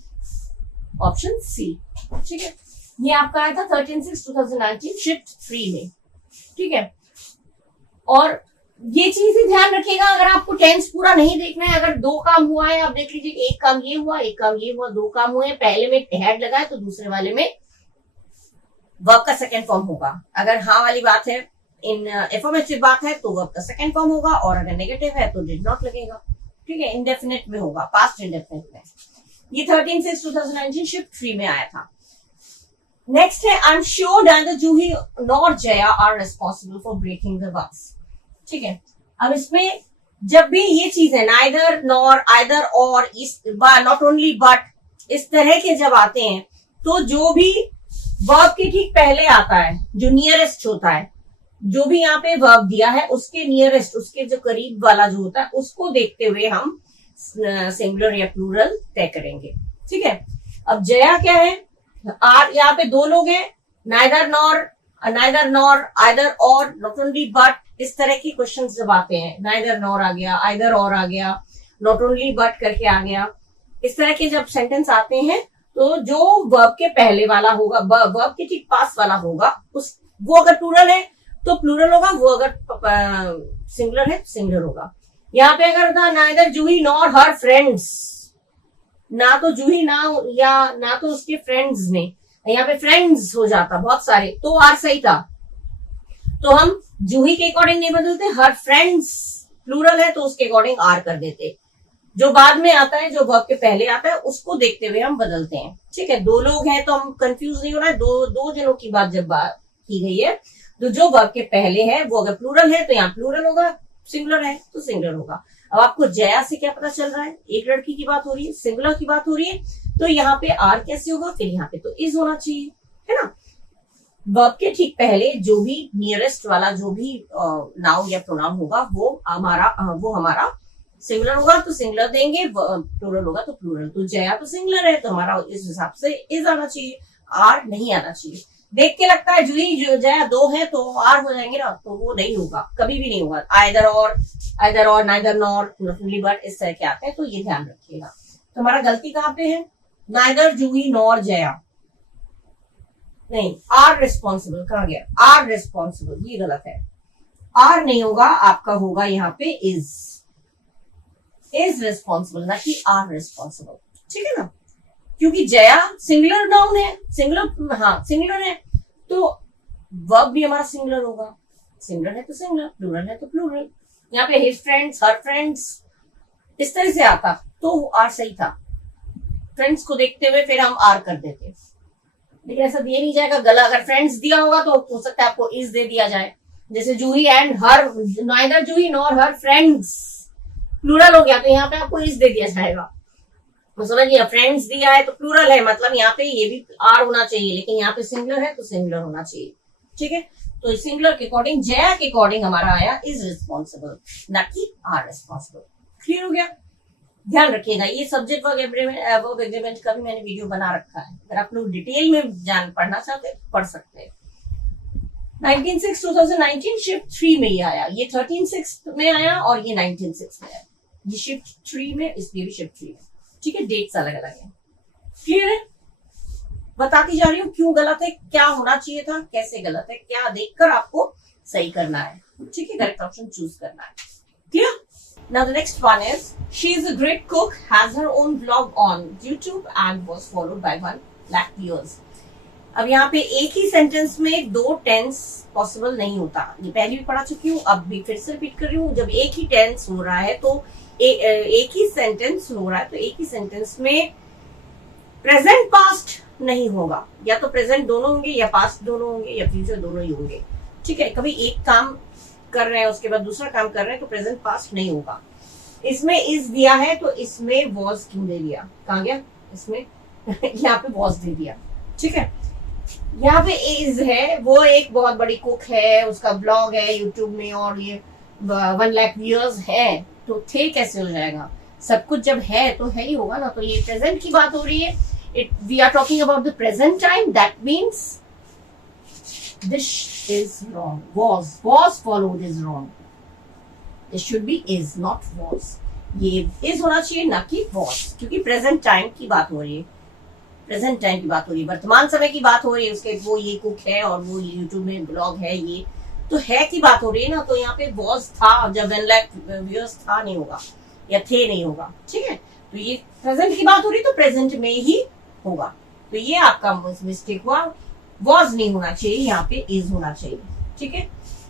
ऑप्शन सी। ठीक है, ये आपका आया था 13/6/2019 शिफ्ट 3 में। ठीक है, और ये चीज ही ध्यान रखिएगा, अगर आपको टेंस पूरा नहीं देखना है, अगर दो काम हुआ है, आप देख लीजिए एक काम ये हुआ, एक काम ये हुआ, दो काम हुए, पहले में हैड लगा है तो दूसरे वाले में वर्ब का सेकेंड फॉर्म होगा। अगर हाँ वाली बात है, इन एफर्मेटिव बात है तो वर्ब का सेकेंड फॉर्म होगा, और अगर नेगेटिव है तो डिड नॉट लगेगा। ठीक है, इंडेफिनिट में होगा, पास्ट इंडेफिनिट में। ये 13/6/2019 शिफ्ट 3 में आया था। नेक्स्ट है, I am sure neither Juhi nor Jaya are responsible for breaking the vase. ठीक है, अब इसमें जब भी ये चीज है नाइदर नॉर आइदर और नॉट ओनली बट, इस तरह के जब आते हैं तो जो भी वर्ब के ठीक पहले आता है, जो नियरेस्ट होता है, जो भी यहाँ पे वर्ब दिया है उसके नियरेस्ट, उसके जो करीब वाला जो होता है उसको देखते हुए हम सिंगुलर या प्लूरल तय करेंगे। ठीक है, अब जया क्या है, आर, यहाँ पे दो लोग हैं, नाइदर नॉर आइदर और, नॉट ओनली बट, इस तरह के क्वेश्चंस जब आते हैं, नाइदर नॉर आ गया, आइदर और आ गया, नॉट ओनली बट करके आ गया, इस तरह के जब सेंटेंस आते हैं तो जो वर्ब के पहले वाला होगा, वर्ब के ठीक पास वाला होगा, उस वो अगर प्लूरल है तो प्लूरल होगा, वो अगर सिंगुलर है तो सिंगुलर होगा। यहाँ पे अगर था neither Juhi nor her friends, ना तो जूही ना तो उसके फ्रेंड्स ने, यहाँ पे फ्रेंड्स हो जाता बहुत सारे, तो आर सही था। तो हम जूही के अकॉर्डिंग नहीं बदलते, हर फ्रेंड्स प्लूरल है तो उसके अकॉर्डिंग आर कर देते। जो बाद में आता है, जो वर्ब के पहले आता है, उसको देखते हुए हम बदलते हैं। ठीक है, दो लोग हैं तो हम कंफ्यूज नहीं होना है, दो जनों की बात जब बात की गई है तो जो वर्ब के पहले है वो अगर प्लूरल है तो यहाँ प्लूरल होगा, सिंगुलर है तो सिंगुलर होगा। अब आपको जया से क्या पता चल रहा है, एक लड़की की बात हो रही है, सिंगुलर की बात हो रही है, तो यहाँ पे आर कैसे होगा, फिर यहाँ पे तो इज होना चाहिए, है ना। वर्ब के ठीक पहले जो भी नियरेस्ट वाला जो भी नाउन या प्रोनाउन होगा वो हमारा सिंगुलर होगा तो सिंगुलर देंगे, प्लूरल होगा तो प्लूरल। तो जया तो सिंगुलर है तो हमारा इस हिसाब से इज आना चाहिए, आर नहीं आना चाहिए। देख के लगता है जूही जया दो है तो आर हो जाएंगे ना, तो वो नहीं होगा, कभी भी नहीं होगा। आइदर और neither nor, not only but, इस तरह के आते हैं, तो ये ध्यान रखिएगा। तो हमारा गलती कहाँ पे है, नाइदर जूही नॉर जया, नहीं, आर रिस्पॉन्सिबल, कहाँ गया आर रिस्पॉन्सिबल, ये गलत है, आर नहीं होगा, आपका होगा यहाँ पे इज रिस्पॉन्सिबल, ना कि आर रिस्पॉन्सिबल। ठीक है ना, क्योंकि जया सिंगुलर नाउन है, सिंगुलर है तो वर्ब भी हमारा सिंगुलर होगा, सिंगुलर है तो सिंगुलर, प्लूरल है तो प्लूरल। यहाँ पे हिज फ्रेंड्स, हर फ्रेंड्स, इस तरह से आता तो आर सही था। फ्रेंड्स को देखते हुए फिर हम आर कर देते, लेकिन ऐसा दिया नहीं जाएगा गला। अगर फ्रेंड्स दिया होगा तो हो सकता है आपको इज दे दिया जाए, जैसे Juhi and her, neither Juhi nor her friends plural हो गया तो यहाँ पे आपको इज दे दिया जाएगा। समझिए, फ्रेंड्स दिया है तो प्लूरल है, मतलब यहाँ पे ये भी आर होना चाहिए, लेकिन यहाँ पे सिंगुलर है तो सिंगुलर होना चाहिए। ठीक है, तो सिंगुलर के अकॉर्डिंग, जया के अकॉर्डिंग हमारा आया इज रिस्पॉन्सिबल, ना कि आर रिस्पॉन्सिबल। क्लियर हो गया, ध्यान रखिएगा। ये सब्जेक्ट वर्ब एग्रीमेंट का भी मैंने वीडियो बना रखा है, अगर आप लोग डिटेल में पढ़ना चाहते हैं पढ़ सकते हैं। 19/6/2019 शिफ्ट 3 में ये आया, ये 13/6 में आया और ये 19/6 में आया, ये शिफ्ट 3 में, इसलिए भी शिफ्ट 3 में। ठीक है, डेट्स अलग अलग है। क्लियर है, बताती जा रही हूँ क्यों गलत है, क्या होना चाहिए था, कैसे गलत है, क्या देखकर आपको सही करना है। ठीक है, करेक्ट ऑप्शन चूज करना है। Clear. Now the next one is, she is a great cook, has her own vlog on YouTube and was followed by 1 lakh viewers. अब यहाँ पे एक ही सेंटेंस में दो टेंस पॉसिबल नहीं होता, ये पहले भी पढ़ा चुकी हूँ, अब भी फिर से रिपीट कर रही हूँ। जब एक ही टेंस हो रहा है तो एक ही सेंटेंस हो रहा है तो एक ही सेंटेंस में प्रेजेंट पास्ट नहीं होगा, या तो प्रेजेंट दोनों होंगे या पास्ट दोनों होंगे या फ्यूचर दोनों ही होंगे। ठीक है, कभी एक काम कर रहे हैं उसके बाद दूसरा काम कर रहे हैं तो प्रेजेंट पास्ट नहीं होगा। इसमें इज दिया है तो इसमें वॉज क्यों दे दिया, कहाँ गया इसमें यहाँ पे वॉज दे दिया। ठीक है, यहाँ पे इज है, वो एक बहुत बड़ी कुक है, उसका ब्लॉग है यूट्यूब में और ये 1 लाख व्यूअर्स है, तो थे कैसे हो जाएगा, सब कुछ जब है तो है ही होगा ना। तो ये प्रेजेंट की बात हो रही है, we are talking about the present time, that means this is wrong, was followed is wrong, this should be is not was, ये is होना चाहिए ना कि was, क्योंकि प्रेजेंट टाइम की बात हो रही है, प्रेजेंट टाइम की बात हो रही है, वर्तमान समय की बात हो रही है। उसके वो ये कुक है और वो यूट्यूब में ब्लॉग है, ये तो है की बात हो रही है ना, तो यहाँ पे was था, जब 1 लाख व्यूअर्स था नहीं होगा या थे नहीं होगा। ठीक है, तो ये प्रेजेंट की बात हो रही है तो प्रेजेंट में ही होगा, तो ये आपका मिस्टेक हुआ। वॉज नहीं होना चाहिए, यहाँ पे इज होना चाहिए। ठीक है,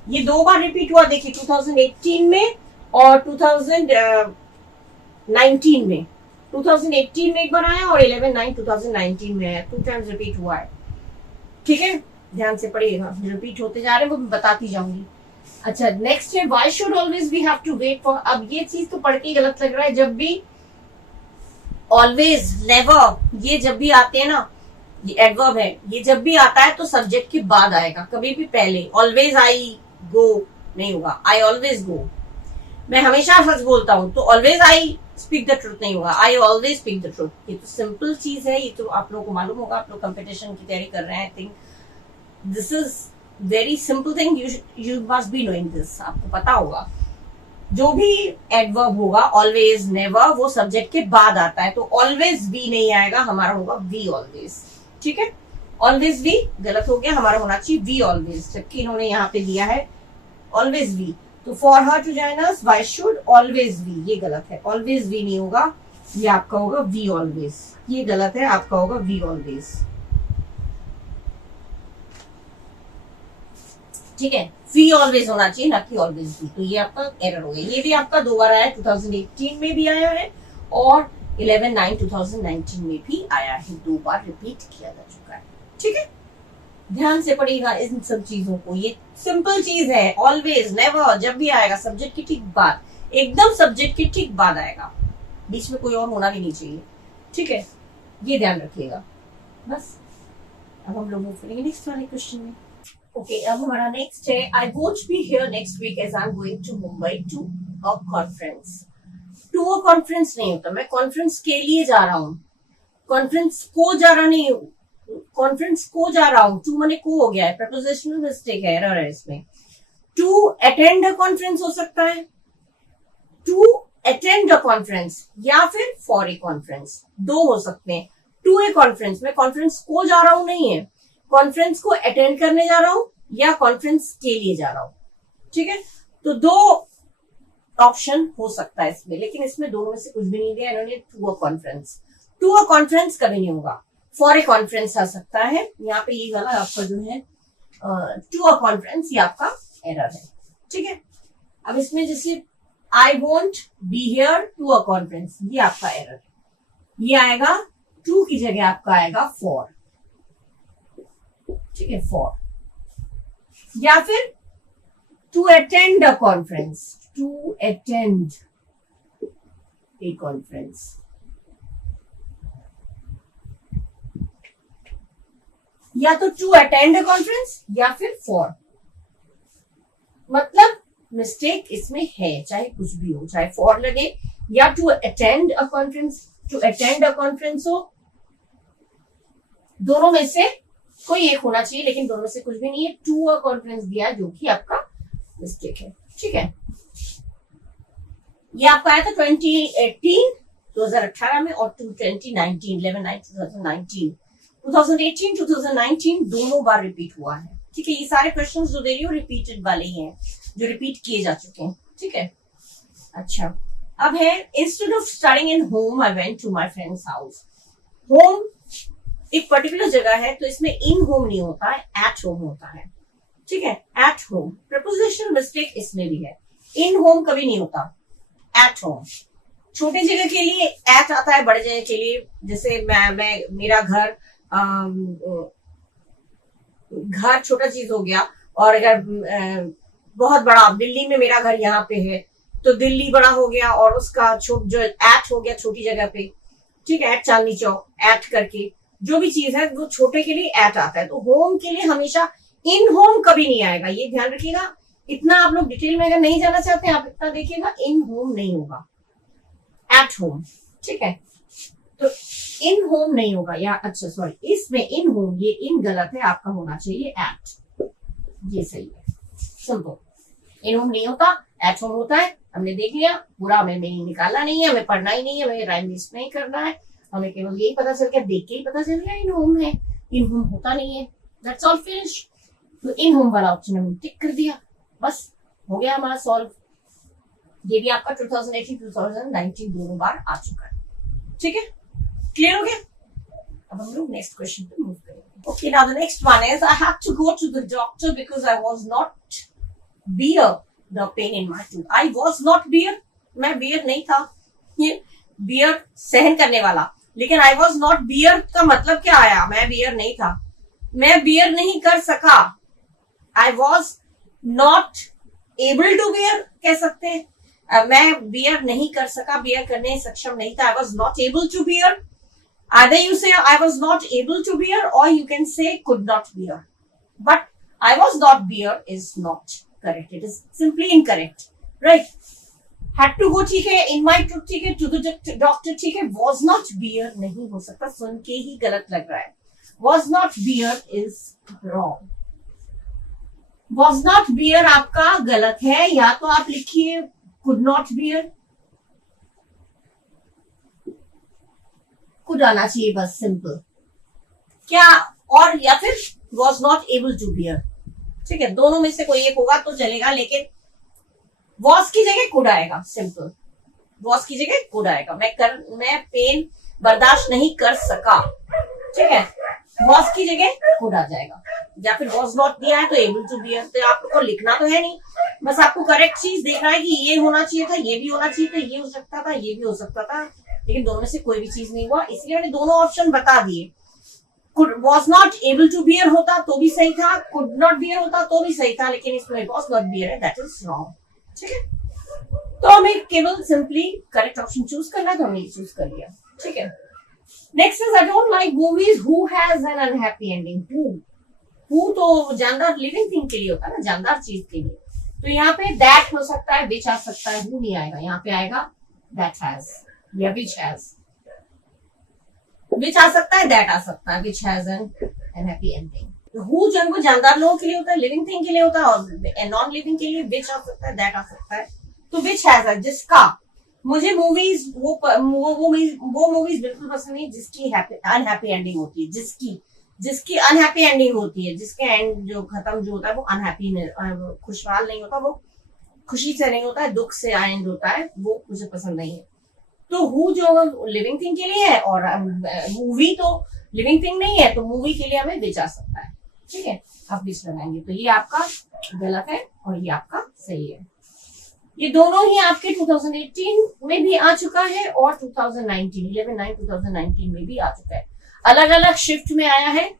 ये 2 बार रिपीट हुआ, देखिए 2018 में और 2019 में। 2018 में एक बार आया और 11/9/2019 में आया, 2 टाइम्स रिपीट हुआ है। ठीक है, ध्यान से पढ़िएगा, रिपीट होते जा रहे हैं वो मैं बताती जाऊंगी। अच्छा, नेक्स्ट है why should always we have to wait for. अब ये चीज तो पढ़ के गलत लग रहा है, जब भी ऑलवेज, नेवर, ये जब भी आते हैं ना, ये एडवर्ब है, ये जब भी आता है तो सब्जेक्ट के बाद आएगा, कभी भी पहले। ऑलवेज आई गो नहीं होगा, आई ऑलवेज गो। मैं हमेशा सच बोलता हूं तो always I speak the truth नहीं होगा, I always speak the truth. ये तो सिंपल चीज है, ये तो आप लोगों को मालूम होगा, आप लोग कंपटीशन की तैयारी कर रहे हैं। I think this is very simple thing, you must be knowing this, आपको पता होगा। जो भी एडवर्ब होगा ऑलवेज, नेवर, वो सब्जेक्ट के बाद आता है, तो ऑलवेज वी नहीं आएगा, हमारा होगा वी ऑलवेज। ठीक है, ऑलवेज वी गलत हो गया, हमारा होना चाहिए वी ऑलवेज, जबकि इन्होंने यहाँ पे दिया है ऑलवेज वी। तो for her to join us why should always we, ये गलत है, ऑलवेज वी नहीं होगा, ये आपका होगा वी ऑलवेज, ये गलत है, आपका होगा वी ऑलवेज। ठीक है, वी ऑलवेज होना चाहिए, ना कि ऑलवेज वी, तो ये आपका एरर हो गया। ये भी आपका 2 बार आया, 2018 में भी आया है और 11/9/2019 में भी आया है, 2 बार रिपीट किया जा चुका है। ठीक है, ध्यान से पढ़िएगा इन सब चीजों को, ये सिंपल चीज है। ऑलवेज, नेवर जब भी आएगा सब्जेक्ट के ठीक बाद, एकदम सब्जेक्ट के ठीक बाद आएगा, बीच में कोई और होना भी नहीं चाहिए। ठीक है, ये ध्यान रखिएगा बस। अब हम लोग मूव करेंगे नेक्स्ट वाले क्वेश्चन में। ओके, अब हमारा नेक्स्ट है, I won't be here next week as I am going to Mumbai to a conference. To a conference नहीं होता, मैं कॉन्फ्रेंस के लिए जा रहा हूँ, कॉन्फ्रेंस को जा रहा नहीं हूँ, कॉन्फ्रेंस को जा रहा हूं, टू मने को हो गया है, प्रपोजिशनल मिस्टेक है, एरर है इसमें। टू अटेंड अ कॉन्फ्रेंस हो सकता है, टू अटेंड अ कॉन्फ्रेंस, या फिर फॉर ए कॉन्फ्रेंस, 2 हो सकते हैं। टू ए कॉन्फ्रेंस, मैं कॉन्फ्रेंस को जा रहा हूं नहीं है, कॉन्फ्रेंस को अटेंड करने जा रहा हूं या कॉन्फ्रेंस के लिए जा रहा हूं। ठीक है, तो 2 ऑप्शन हो सकता है इसमें, लेकिन इसमें दोनों में से कुछ भी नहीं दिया इन्होंने। To a conference, to a conference कभी नहीं होगा, फॉर ए कॉन्फ्रेंस आ सकता है। यहाँ पे ये वाला आपका जो है टू अ कॉन्फ्रेंस, ये आपका एरर है। ठीक है, अब इसमें जैसे I won't be here to a conference, ये आपका एरर है, ये आएगा टू की जगह आपका आएगा फॉर। ठीक है, फॉर, या फिर to attend a conference, to attend a conference, या तो टू अटेंड अ कॉन्फ्रेंस या फिर फॉर। मतलब मिस्टेक इसमें है, चाहे कुछ भी हो, चाहे फॉर लगे या to attend a conference, to attend a conference हो, दोनों में से कोई एक होना चाहिए, लेकिन दोनों में से कुछ भी नहीं है। टू अ कॉन्फ्रेंस दिया जो कि आपका मिस्टेक है। ठीक है, ये आपका आया था 2018 में और 2019 11/9/2019, 2018 दोनों बार रिपीट हुआ है। ठीक है, ये सारे क्वेश्चंस जो दे रही हूँ रिपीटेड वाले ही हैं, जो रिपीट किए जा चुके हैं। ठीक है, अच्छा, अब है instead of studying in home I went to my friend's house. Home एक पर्टिकुलर जगह है, तो इसमें इन होम नहीं होता है, एट होम होता है। ठीक है, एट होम, प्रपोजिशनल मिस्टेक इसमें भी है, इन होम कभी नहीं होता, एट होम। छोटे जगह के लिए एट आता है, बड़े जगह के लिए, जैसे मैं मेरा घर घर छोटा चीज हो गया, और अगर बहुत बड़ा, दिल्ली में मेरा घर यहाँ पे है तो दिल्ली बड़ा हो गया, और उसका जो एट हो गया छोटी जगह पे। ठीक है, एट चांदनी चौक, एट करके जो भी चीज है वो छोटे के लिए एट आता है। तो होम के लिए हमेशा इन होम कभी नहीं आएगा, ये ध्यान रखिएगा। इतना आप लोग डिटेल में अगर नहीं जाना चाहते आप इतना देखिएगा, इन होम नहीं होगा, एट होम। ठीक है, तो इन होम नहीं होगा, या अच्छा सॉरी, इसमें इन होम, ये इन गलत है, आपका होना चाहिए एट, ये सही है, सिंपल। इन होम नहीं होता, एट होम होता है, हमने देख लिया, पूरा हमें नहीं निकालना नहीं है, हमें पढ़ना ही नहीं है, हमें राइम लिस्ट नहीं करना है, हमें केवल यही पता चल गया, देख के ही पता चल गया इन होम है, इन होम होता नहीं है, दैट्स ऑल फिनिश। तो इन होम वाला ऑप्शन हमने टिक कर दिया, बस हो गया हमारा सॉल्व। ये भी आपका 2018-2019 दोनों बार आ चुका है। ठीक है, क्लियर हो गया। अब हम लोग नेक्स्ट क्वेश्चन पे मूव करेंगे। Okay, now the next one is I had to go to the doctor because I was not bear the pain in my tooth. I was not bear, मैं bear नहीं था, ये bear सहन करने वाला, लेकिन I was not bear का मतलब क्या आया? मैं bear नहीं था, मैं bear नहीं कर सका. I was not able to bear कह सकते हैं. मैं bear नहीं कर सका, bear करने सक्षम नहीं था. I was not able to bear. Either you say I was not able to bear or you can say could not bear. But I was not bear is not correct. It is simply incorrect. Right? Had to go ठीक है, in my tooth ठीक है, to the doctor ठीक है, was not bear नहीं हो सकता, सुन के ही गलत लग रहा है. Was not bear is wrong. Was not bear आपका गलत है, या तो आप लिखिए could not bear, कुड आना चाहिए बस, सिंपल क्या, और या फिर was not able to bear. ठीक है, दोनों में से कोई एक होगा तो चलेगा, लेकिन was की जगह कुड आएगा. सिंपल, was की जगह कुड आएगा. मैं पेन बर्दाश्त नहीं कर सका. ठीक है, was की जगह कुड आ जाएगा. या फिर was not दिया है तो able to bear. तो आपको लिखना तो है नहीं, बस आपको करेक्ट चीज देखना है कि ये होना चाहिए था, ये भी होना चाहिए था, ये हो सकता था, ये भी हो सकता था, लेकिन दोनों में से कोई भी चीज नहीं हुआ, इसलिए मैंने दोनों ऑप्शन बता दिए. was not able to bear होता तो भी सही था, could not bear होता तो भी सही था, लेकिन इसमें was not bear है, that is wrong. ठीक है, तो हमें केवल सिंपली करेक्ट ऑप्शन चूज करना है, तो हमने चूज कर लिया. ठीक है, next is I don't like movies who has an unhappy ending. Who तो जानदार लिविंग थिंग के लिए होता है ना, जानदार चीज के लिए. तो यहाँ पे दैट हो सकता है, विच आ सकता है, हु नहीं आएगा. यहाँ पे आएगा दैट हैज या विच हैज. विच आ सकता है, दैट आ सकता है, which has an unhappy ending. Who जो है वो जानदार लोगों के लिए होता है, लिविंग थिंग के लिए होता है, और नॉन लिविंग के लिए विच आ सकता है, दैट आ सकता है. तो विच हैज है जिसका. मुझे मूवीज वो मूवीज बिल्कुल पसंद नहीं जिसकी अनहैप्पी एंडिंग होती है, जिसकी अनहैप्पी एंडिंग होती है, जिसके एंड जो खत्म जो होता है वो अनहैप्पी, खुशहाल नहीं होता, वो खुशी से नहीं होता है, दुख से एंड होता है, वो मुझे पसंद नहीं है. तो हु जो लिविंग थिंग के लिए है, और मूवी तो लिविंग थिंग नहीं है, तो मूवी के लिए हमें विच आ सकता है. ठीक है, आप विच लगाएंगे, तो ये आपका गलत है और ये आपका सही है. ये दोनों ही आपके 2018 में भी आ चुका है और 2019 11/9/2019 में भी आ चुका है. अलग अलग शिफ्ट में आया है,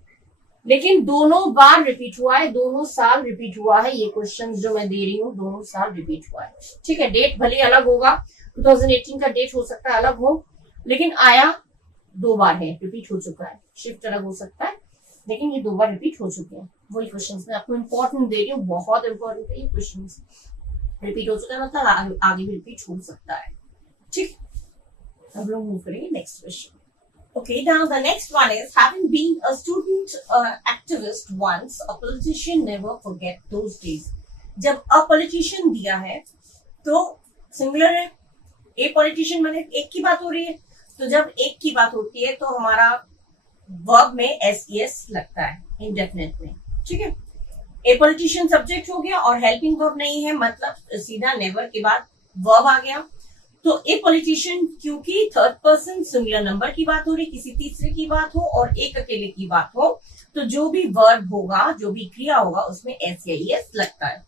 लेकिन दोनों बार रिपीट हुआ है, दोनों साल रिपीट हुआ है. ये क्वेश्चन जो मैं दे रही हूँ दोनों साल रिपीट हुआ है. ठीक है, डेट भले अलग होगा, 2018 का डेट हो सकता है अलग हो, लेकिन आया दो बार है, रिपीट हो चुका है. शिफ्ट अलग हो सकता है, लेकिन ये दो बार रिपीट हो चुके हैं. वही क्वेश्चन मैं आपको इंपॉर्टेंट दे रही हूँ, बहुत इंपॉर्टेंट है ये क्वेश्चन. रिपीट हो चुका है मतलब आगे भी रिपीट हो सकता है. ठीक, अब लोग मूव करेंगे next question. Okay, now the next one is, having been a student activist once, a politician never forget those days. जब a politician दिया है तो सिंगुलर है, a politician माने एक की बात हो रही है, तो जब एक की बात होती है तो हमारा वर्ब में ses लगता है इंडेफिनिट में. ठीक है, a politician सब्जेक्ट हो गया और हेल्पिंग वर्ब नहीं है, मतलब सीधा नेवर के बाद वर्ब आ गया. तो ए पॉलिटिशियन, क्योंकि थर्ड पर्सन सिंगुलर नंबर की बात हो रही, किसी तीसरे की बात हो और एक अकेले की बात हो, तो जो भी वर्ब होगा, जो भी क्रिया होगा, उसमें एस या एस लगता है.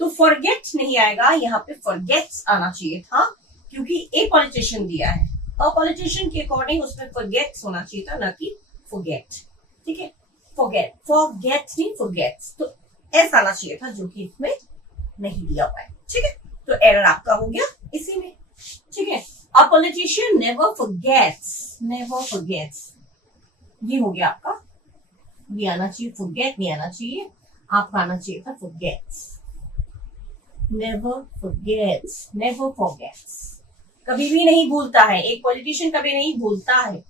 तो फॉरगेट नहीं आएगा, यहाँ पे फॉरगेट्स आना चाहिए था, क्योंकि ए पॉलिटिशियन दिया है. अ पॉलिटिशियन के अकॉर्डिंग उसमें फॉरगेट्स होना चाहिए था, ना कि फॉरगेट. ठीक है, फॉरगेट नहीं फॉरगेट्स, तो एस आना चाहिए था, जो कि इसमें नहीं दिया हुआ है. ठीक है, तो एरर आपका हो गया इसी में. ठीक है, अ पॉलिटिशियन नेवर फॉरगेट्स, ये हो गया आपका. ये आना चाहिए, फॉरगेट नहीं आना चाहिए, आपका आना चाहिए था फॉरगेट्स. नेवर फॉरगेट्स, कभी भी नहीं भूलता है. एक पॉलिटिशियन कभी नहीं भूलता है.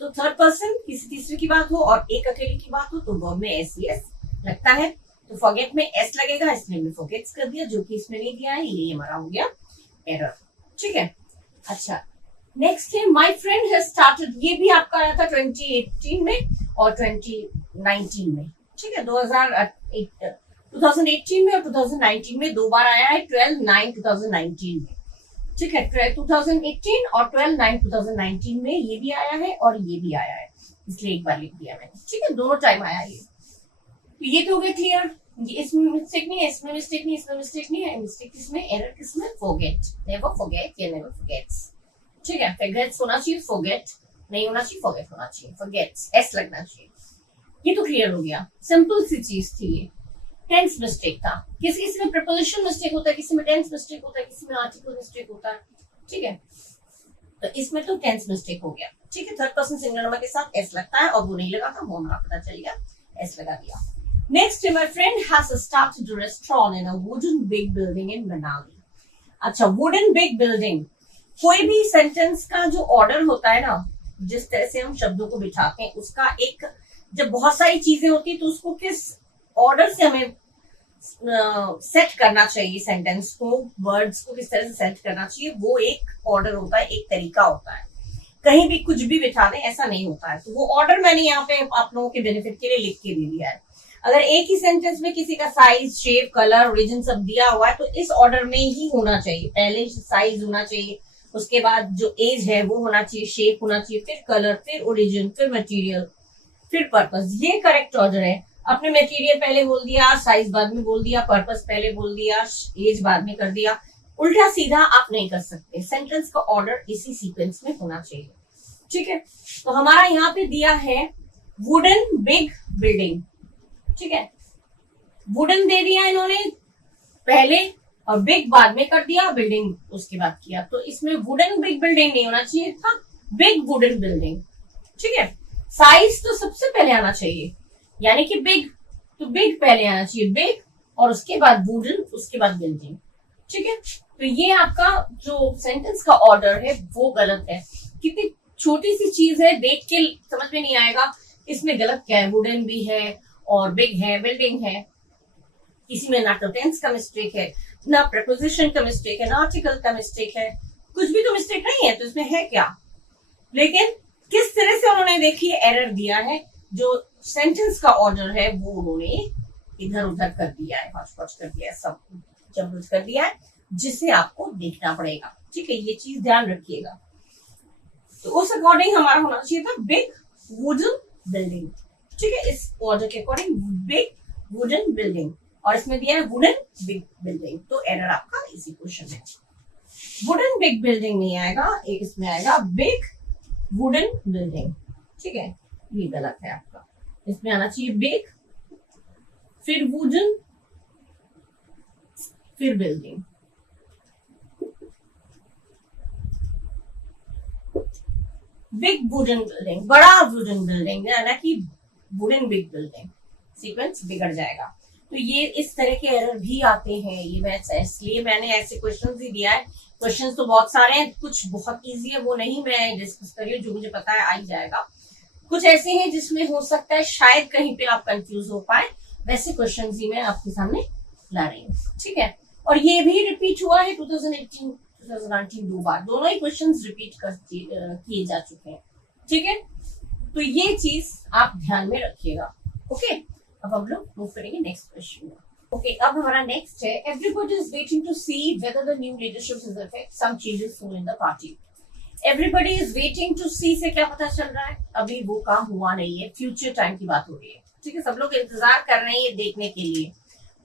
तो थर्ड पर्सन किसी तीसरे की बात हो और एक अकेले की बात हो, तो वर्ब में एस लगता है. तो फॉरगेट में एस लगेगा, इसलिए हमने फॉरगेट्स कर दिया, जो कि इसमें नहीं दिया है. ये हमारा हो गया एरर. ठीक है, अच्छा नेक्स्ट है माई फ्रेंड हैज स्टार्टेड. ये भी आपका आया था 2018 में और 2019 में. ठीक है, 2018 में और 2019 में दो बार आया है, 12/9/2019 में. ठीक है, 2018 और 12/9/2019 में ये भी आया है और ये भी आया है. इसलिए एक बार लिख दिया मैंने, ठीक है, दोनों टाइम आया ये। तो ये तो हो गया क्लियर, ये इसमें मिस्टेक नहीं है, इसमें मिस्टेक नहीं, इसमें मिस्टेक नहीं है, मिस्टेक किसमें, एरर किसमें, फॉरगेट, नेवर फॉरगेट या नेवर फॉरगेट्स, ठीक है, फॉरगेट्स होना चाहिए, फॉरगेट नहीं होना चाहिए, फॉरगेट होना चाहिए, फॉरगेट्स एस लगना चाहिए। ये तो क्लियर हो गया, सिंपल सी चीज थी ये। टेंस मिस्टेक था, किसी किसी में प्रीपोजिशन मिस्टेक होता है, किसी में टेंस मिस्टेक होता है, किसी में आर्टिकल मिस्टेक होता है, ठीक है, तो इसमें तो टेंस मिस्टेक हो गया, ठीक है, थर्ड पर्सन सिंगुलर नंबर के साथ एस लगता है और वो नहीं लगा था, वो हमारा पता चल गया, एस लगा दिया। Next, my friend has started a restaurant in a wooden big building in Manali. अच्छा, वुडन बिग बिल्डिंग, कोई भी सेंटेंस का जो ऑर्डर होता है ना, जिस तरह से हम शब्दों को बिठाते हैं, उसका एक, जब बहुत सारी चीजें होती है तो उसको किस ऑर्डर से हमें सेट करना चाहिए, सेंटेंस को, वर्ड्स को किस तरह से सेट करना चाहिए, वो एक ऑर्डर होता है, एक तरीका होता है। कहीं भी कुछ भी बिठा दें ऐसा नहीं होता है, तो वो ऑर्डर मैंने यहाँ पे आप लोगों के बेनिफिट के लिए लिख के दे दिया है। अगर एक ही सेंटेंस में किसी का साइज, शेप, कलर, ओरिजिन सब दिया हुआ है तो इस ऑर्डर में ही होना चाहिए। पहले साइज होना चाहिए, उसके बाद जो एज है वो होना चाहिए, शेप होना चाहिए, फिर कलर, फिर ओरिजिन, फिर मटेरियल, फिर पर्पस। ये करेक्ट ऑर्डर है। आपने मटेरियल पहले बोल दिया, साइज बाद में बोल दिया, पर्पस पहले बोल दिया, एज बाद में कर दिया, उल्टा सीधा आप नहीं कर सकते। सेंटेंस का ऑर्डर इसी सीक्वेंस में होना चाहिए, ठीक है। तो हमारा यहाँ पे दिया है वुडन बिग बिल्डिंग, ठीक है, वुडन दे दिया इन्होंने पहले और बिग बाद में कर दिया, बिल्डिंग उसके बाद किया, तो इसमें वुडन बिग बिल्डिंग नहीं होना चाहिए था, बिग वुडन बिल्डिंग, ठीक है। साइज तो सबसे पहले आना चाहिए, यानी कि बिग, तो बिग पहले आना चाहिए, बिग और उसके बाद वुडन, उसके बाद बिल्डिंग, ठीक है। तो ये आपका जो सेंटेंस का ऑर्डर है वो गलत है। कितनी छोटी सी चीज है, देख के समझ में नहीं आएगा इसमें गलत क्या है। वुडन भी है और बिग है, बिल्डिंग है, किसी में ना तो टेंस का मिस्टेक है, ना प्रपोजिशन का मिस्टेक है, ना आर्टिकल का मिस्टेक है, कुछ भी तो मिस्टेक नहीं है, तो इसमें है क्या। लेकिन किस तरह से उन्होंने देखिए एरर दिया है, जो सेंटेंस का ऑर्डर है वो उन्होंने इधर उधर कर दिया है, हौच-पौच कर दिया है, सब जबरदस्त कर दिया है, जिसे आपको देखना पड़ेगा, ठीक है, ये चीज ध्यान रखिएगा। तो उस अकॉर्डिंग हमारा होना चाहिए था बिग वुडन बिल्डिंग, ठीक है, इस ऑर्डर के अकॉर्डिंग बिग वुडन बिल्डिंग, और इसमें दिया है वुडन बिग बिल्डिंग, तो एरर आपका इसी क्वेश्चन में वुडन बिग बिल्डिंग नहीं आएगा, एक इसमें आएगा बिग वुडन बिल्डिंग, ठीक है, ये गलत है आपका। इसमें आना चाहिए बिग, फिर वुडन, फिर बिल्डिंग, बिग वुडन बिल्डिंग, बड़ा वुडन बिल्डिंग, ना कि वुडन बिग बिल्डिंग, सीक्वेंस बिगड़ जाएगा। तो ये इस तरह के एरर भी आते हैं, ये मैं इसलिए मैंने ऐसे क्वेश्चंस ही दिया है। क्वेश्चंस तो बहुत सारे हैं, कुछ बहुत इजी है वो नहीं मैं डिस्कस कर रही हूँ, जो मुझे पता है आ ही जाएगा। कुछ ऐसे हैं जिसमें हो सकता है शायद कहीं पे आप कंफ्यूज हो पाए, वैसे क्वेश्चन ही मैं आपके सामने ला रही हूँ, ठीक है। और ये भी रिपीट हुआ है 2018 2019 दो बार, दोनों ही क्वेश्चंस रिपीट किए जा चुके हैं, ठीक है। तो ये चीज आप ध्यान में रखिएगा, ओके। अब हम लोग मूव करेंगे नेक्स्ट क्वेश्चन में। ओके, अब हमारा नेक्स्ट है, everybody is waiting to see whether the new leadership will affect some changes soon in the party. Everybody is waiting to see से क्या पता चल रहा है, अभी वो काम हुआ नहीं है, फ्यूचर टाइम की बात हो रही है, ठीक है। सब लोग इंतजार कर रहे हैं ये देखने के लिए,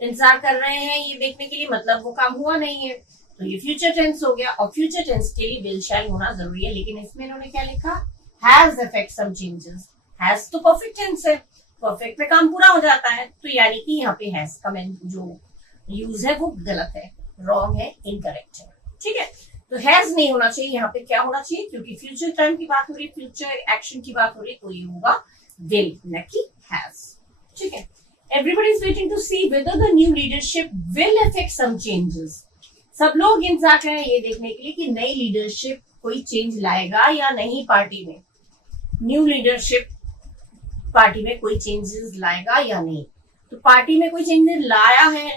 इंतजार कर रहे हैं ये देखने के लिए, मतलब वो काम हुआ नहीं है, तो ये फ्यूचर टेंस हो गया, और फ्यूचर टेंस के लिए विल शैल होना जरूरी है। लेकिन इसमें इन्होंने क्या लिखा, has affect some changes. Has तो परफेक्ट टेंस है, परफेक्ट में काम पूरा हो जाता है, तो यानी कि यहाँ पे हैज का जो यूज है वो गलत है, रॉन्ग है, इनकरेक्ट है, ठीक है। तो हैज नहीं होना चाहिए, यहाँ पे क्या होना चाहिए, क्योंकि फ्यूचर टाइम की बात हो रही है, फ्यूचर एक्शन की बात हो रही है, तो ये होगा विल, न कि हैज, ठीक है। Everybody is waiting to see whether the new leadership will affect some changes. सब लोग इंतजार कर रहे हैं ये देखने के लिए कि नई लीडरशिप कोई चेंज लाएगा या नहीं पार्टी में, न्यू लीडरशिप पार्टी में कोई चेंजेस लाएगा या नहीं। तो पार्टी में कोई चेंजेस लाया है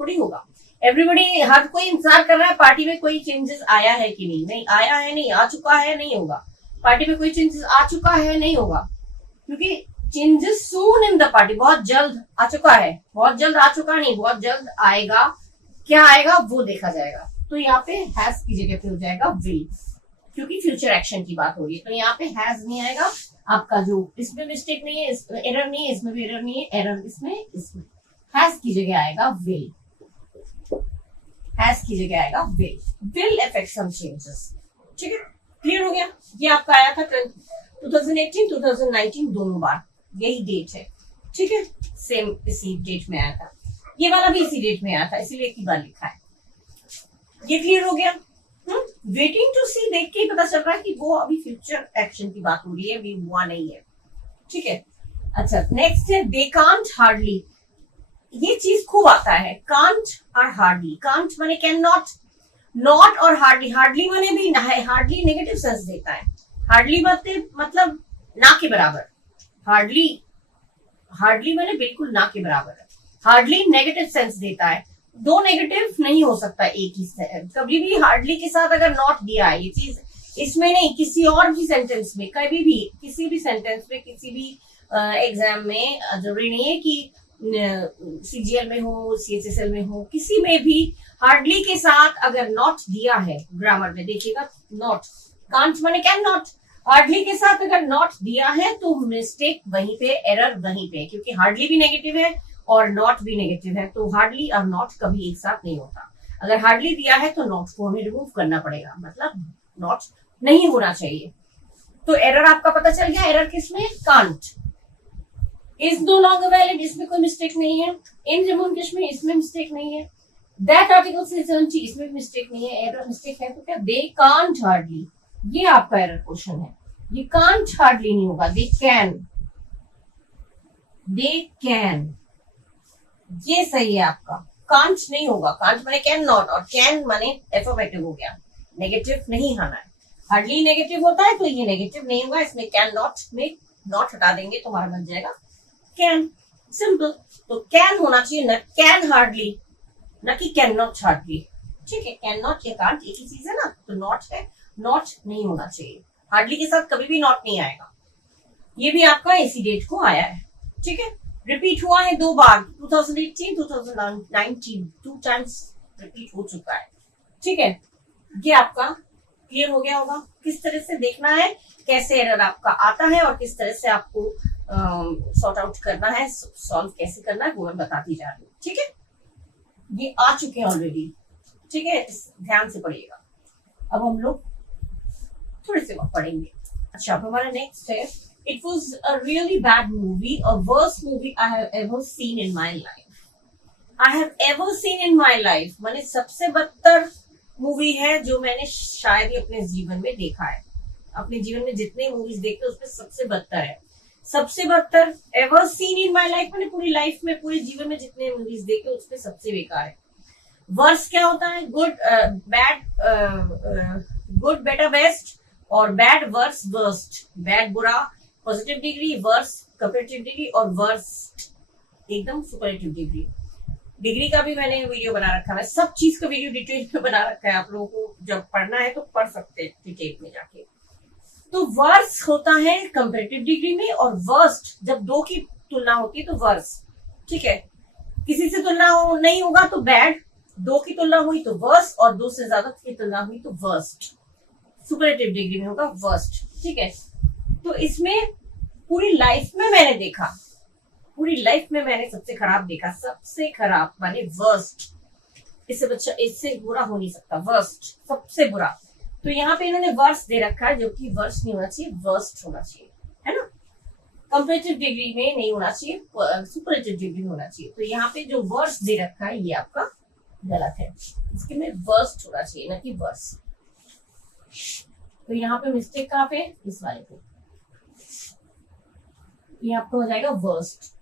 थोड़ी होगा, एवरीबडी हर कोई इंतजार कर रहा है पार्टी में कोई चेंजेस आया है कि नहीं, नहीं आया है, नहीं आ चुका है, नहीं होगा। पार्टी में कोई चेंजेस आ चुका है, नहीं होगा, क्योंकि changes soon in the party, बहुत जल्द आ चुका है, बहुत जल्द आ चुका नहीं, बहुत जल्द आएगा, क्या आएगा वो देखा जाएगा। तो यहाँ पे हैज की जगह पे हो जाएगा विल, क्योंकि फ्यूचर एक्शन की बात हो रही है, तो यहाँ पे हैज नहीं आएगा, आपका जो इसमें मिस्टेक नहीं है, एरर नहीं है, इसमें भी एरर नहीं है, एरर इसमें हैज की जगह आएगा विल, हैज की जगह आएगा विल अफेक्ट सम चेंजेस। ठीक है, क्लियर हो गया। ये आपका आया था 2018 2019 दोनों बार, यही डेट है। ठीक है, सेम इसी डेट में आया था, ये वाला भी इसी डेट में आया था, इसीलिए एक ही बार लिखा है। ये क्लियर हो गया। वेटिंग टू सी देख के ही पता चल रहा है कि वो अभी फ्यूचर एक्शन की बात हो रही है, अभी हुआ नहीं है। ठीक है, अच्छा नेक्स्ट है दे कांट हार्डली। ये चीज खूब आता है, कांट और हार्डली। कांट माने कैन नॉट, नॉट और हार्डली, हार्डली माने भी हार्डली नेगेटिव सेंस देता है। हार्डली मतलब ना के बराबर, हार्डली हार्डली माने बिल्कुल ना के बराबर है। हार्डली नेगेटिव सेंस देता है, दो नेगेटिव नहीं हो सकता एक ही कभी भी। हार्डली के साथ अगर नॉट दिया है, ये चीज इसमें नहीं, किसी और भी सेंटेंस में, कभी भी किसी भी सेंटेंस में, किसी भी एग्जाम में, जरूरी नहीं है कि सीजीएल में हो, सीएचएसएल में हो, किसी में भी हार्डली के साथ अगर नॉट दिया है, ग्रामर में देखिएगा नॉट, कांट माने कैन नॉट, हार्डली के साथ अगर नॉट दिया है तो मिस्टेक वहीं पे, एरर वहीं पे, क्योंकि हार्डली भी नेगेटिव है और नॉट भी नेगेटिव है, तो हार्डली और नॉट कभी एक साथ नहीं होता। अगर हार्डली दिया है तो नॉट को हमें रिमूव करना पड़ेगा, मतलब नॉट नहीं होना चाहिए। तो एरर आपका पता चल गया, एरर किसमें, can't. Is no longer valid, इसमें कोई मिस्टेक नहीं है। इन जम्मू एंड कश्मीर, इसमें मिस्टेक नहीं है। दैट आर्टिकल से 70, इसमें भी मिस्टेक नहीं है। एरर मिस्टेक है तो क्या, दे कांट हार्डली, ये आपका एरर क्वेश्चन है। ये कांट हार्डली नहीं होगा, दे कैन, दे कैन, ये सही है आपका। कांट नहीं होगा, कांट माने कैन नॉट, और कैन माने एफर्मेटिव हो गया, नेगेटिव नहीं आना है। हार्डली नेगेटिव होता है तो ये नेगेटिव नहीं होगा, इसमें कैन नॉट में नॉट हटा देंगे तो हमारा बन जाएगा कैन, सिंपल। तो कैन होना चाहिए, न कैन हार्डली, न कि कैन नॉट हार्डली। ठीक है, कैन नॉट या कांट एक ही चीज है ना, तो नॉट है, नॉट नहीं होना चाहिए। हार्डली के साथ कभी भी नॉट नहीं आएगा। ये भी आपका इसी डेट को आया है। ठीक है, रिपीट हुआ है दो बार, 2018 2019, 2 टाइम्स रिपीट हो चुका है। ठीक है, ये आपका क्लियर हो गया होगा, किस तरह से देखना है, कैसे एरर आपका आता है और किस तरह से आपको सॉर्ट आउट करना है, सॉल्व कैसे करना है, वो मैं बताती जा रही हूँ। ठीक है, ये आ चुके हैं ऑलरेडी। ठीक है, ध्यान से पढ़िएगा। अब हम लोग थोड़े से वक्त पढ़ेंगे। अच्छा, अब हमारा नेक्स्ट है, it was a really bad movie, a worst movie I have ever seen in my life. I have ever seen in my life माने सबसे बदतर मूवी है जो मैंने शायद ही अपने जीवन में देखा है। अपने जीवन में जितने मूवीज देखते उसमें सबसे बदतर है, सबसे बदतर। Ever seen in my life मैंने पूरी लाइफ में, पूरे जीवन में जितने मूवीज देखे उसमें सबसे बेकार है। वर्स क्या होता है, good bad, good better best, और बैड वर्स वर्स्ट। बैड बुरा positive degree, worse comparative degree, और वर्स्ट एकदम सुपरलेटिव डिग्री। डिग्री का भी मैंने वीडियो बना रखा है, सब चीज का वीडियो डिटेल में बना रखा है। आप लोगों को जब पढ़ना है तो पढ़ सकते हैं डिटेल में जाके। तो वर्स होता है कंपैरेटिव डिग्री में, और वर्स्ट जब दो की तुलना होती है तो वर्स। ठीक है, किसी से तुलना नहीं होगा तो बैड, दो की तुलना हुई तो वर्स, और दो से ज्यादा की तुलना हुई तो वर्स्ट। सुपरलेटिव डिग्री में होगा वर्स्ट। ठीक है, तो इसमें पूरी लाइफ में मैंने देखा, पूरी लाइफ में मैंने सबसे खराब देखा, सबसे खराब माने वर्स्ट। इससे बच्चा, इससे बुरा हो नहीं सकता, वर्स्ट सबसे बुरा। तो यहाँ पे इन्होंने वर्स्ट दे रखा है, जो कि वर्स्ट नहीं होना चाहिए, वर्स्ट होना चाहिए, है ना। कंपैरेटिव डिग्री में नहीं होना चाहिए, सुपरलेटिव डिग्री में होना चाहिए। तो यहाँ पे जो वर्स्ट दे रखा है ये आपका गलत है, इसके में वर्स्ट होना चाहिए ना कि वर्स्ट। तो यहाँ पे मिस्टेक कहाँ पे, इस वाले पे, ये आपका हो जाएगा वर्स्ट,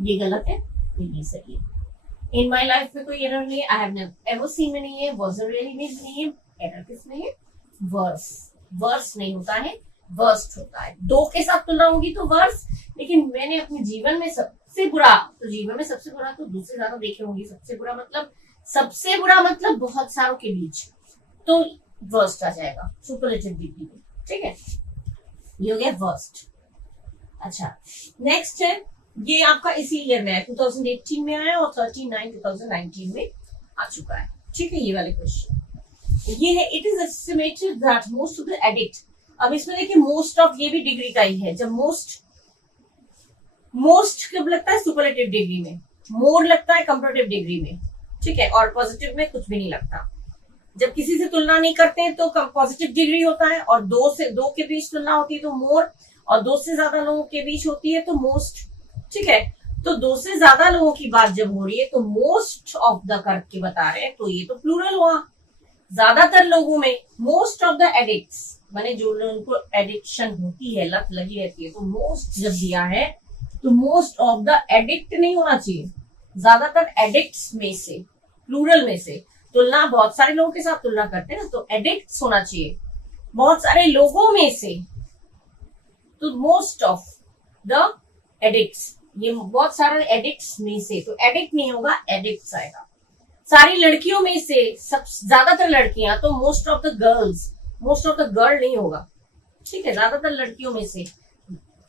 ये गलत है, तो ये सही है। इन माई लाइफ में कोई एरर नहीं है, I have never ever seen में नहीं है, वाज़ रियली में नहीं है, एरर किसमें है, वर्स। वर्स नहीं होता है, वर्स्ट होता है। दो के साथ तुलना होगी तो वर्स, लेकिन मैंने अपने जीवन में सबसे बुरा, तो जीवन में सबसे बुरा तो दूसरे ज्यादा देखे होंगे। सबसे बुरा मतलब, सबसे बुरा मतलब बहुत सारों के बीच, तो वर्स्ट आ जाएगा सुपरलेटिव डिग्री में। ठीक है, ये हो गया वर्स्ट। अच्छा, नेक्स्ट है, ये आपका इसी ईयर में है, 2018 में आया और 13/9/2019 में आ चुका है। ठीक है, ये वाले क्वेश्चन ये है, it is estimated that most of the addict अब इसमें देखिए मोस्ट ऑफ, ये भी डिग्री का ही है। जब मोस्ट कब लगता है? सुपरलेटिव डिग्री में। मोर लगता है कंपैरेटिव डिग्री में, ठीक है। और पॉजिटिव में कुछ भी नहीं लगता। जब किसी से तुलना नहीं करते हैं तो पॉजिटिव डिग्री होता है, और दो के बीच तुलना होती है तो मोर, और दो से ज्यादा लोगों के बीच होती है तो मोस्ट, ठीक है। तो दो से ज्यादा लोगों की बात जब हो रही है तो मोस्ट ऑफ द करके बता रहे हैं, तो ये तो प्लूरल हुआ। ज्यादातर लोगों में, मोस्ट ऑफ द एडिक्ट्स, माने जो लोगों को एडिक्शन होती है, लत लगी रहती है, तो मोस्ट जब दिया है तो मोस्ट ऑफ द एडिक्ट नहीं होना चाहिए, ज्यादातर एडिक्ट्स में से, प्लूरल में से। तुलना बहुत सारे लोगों के साथ तुलना करते हैं ना, तो एडिक्ट्स होना चाहिए, बहुत सारे लोगों में से, तो मोस्ट ऑफ द एडिक्ट्स, ये बहुत सारे एडिक्ट्स में से, तो एडिक्ट नहीं होगा, एडिक्ट्स आएगा। सारी लड़कियों में से, सब ज्यादातर लड़कियां, तो most of the girls, most of the girl नहीं होगा, ठीक है। ज्यादातर लड़कियों में से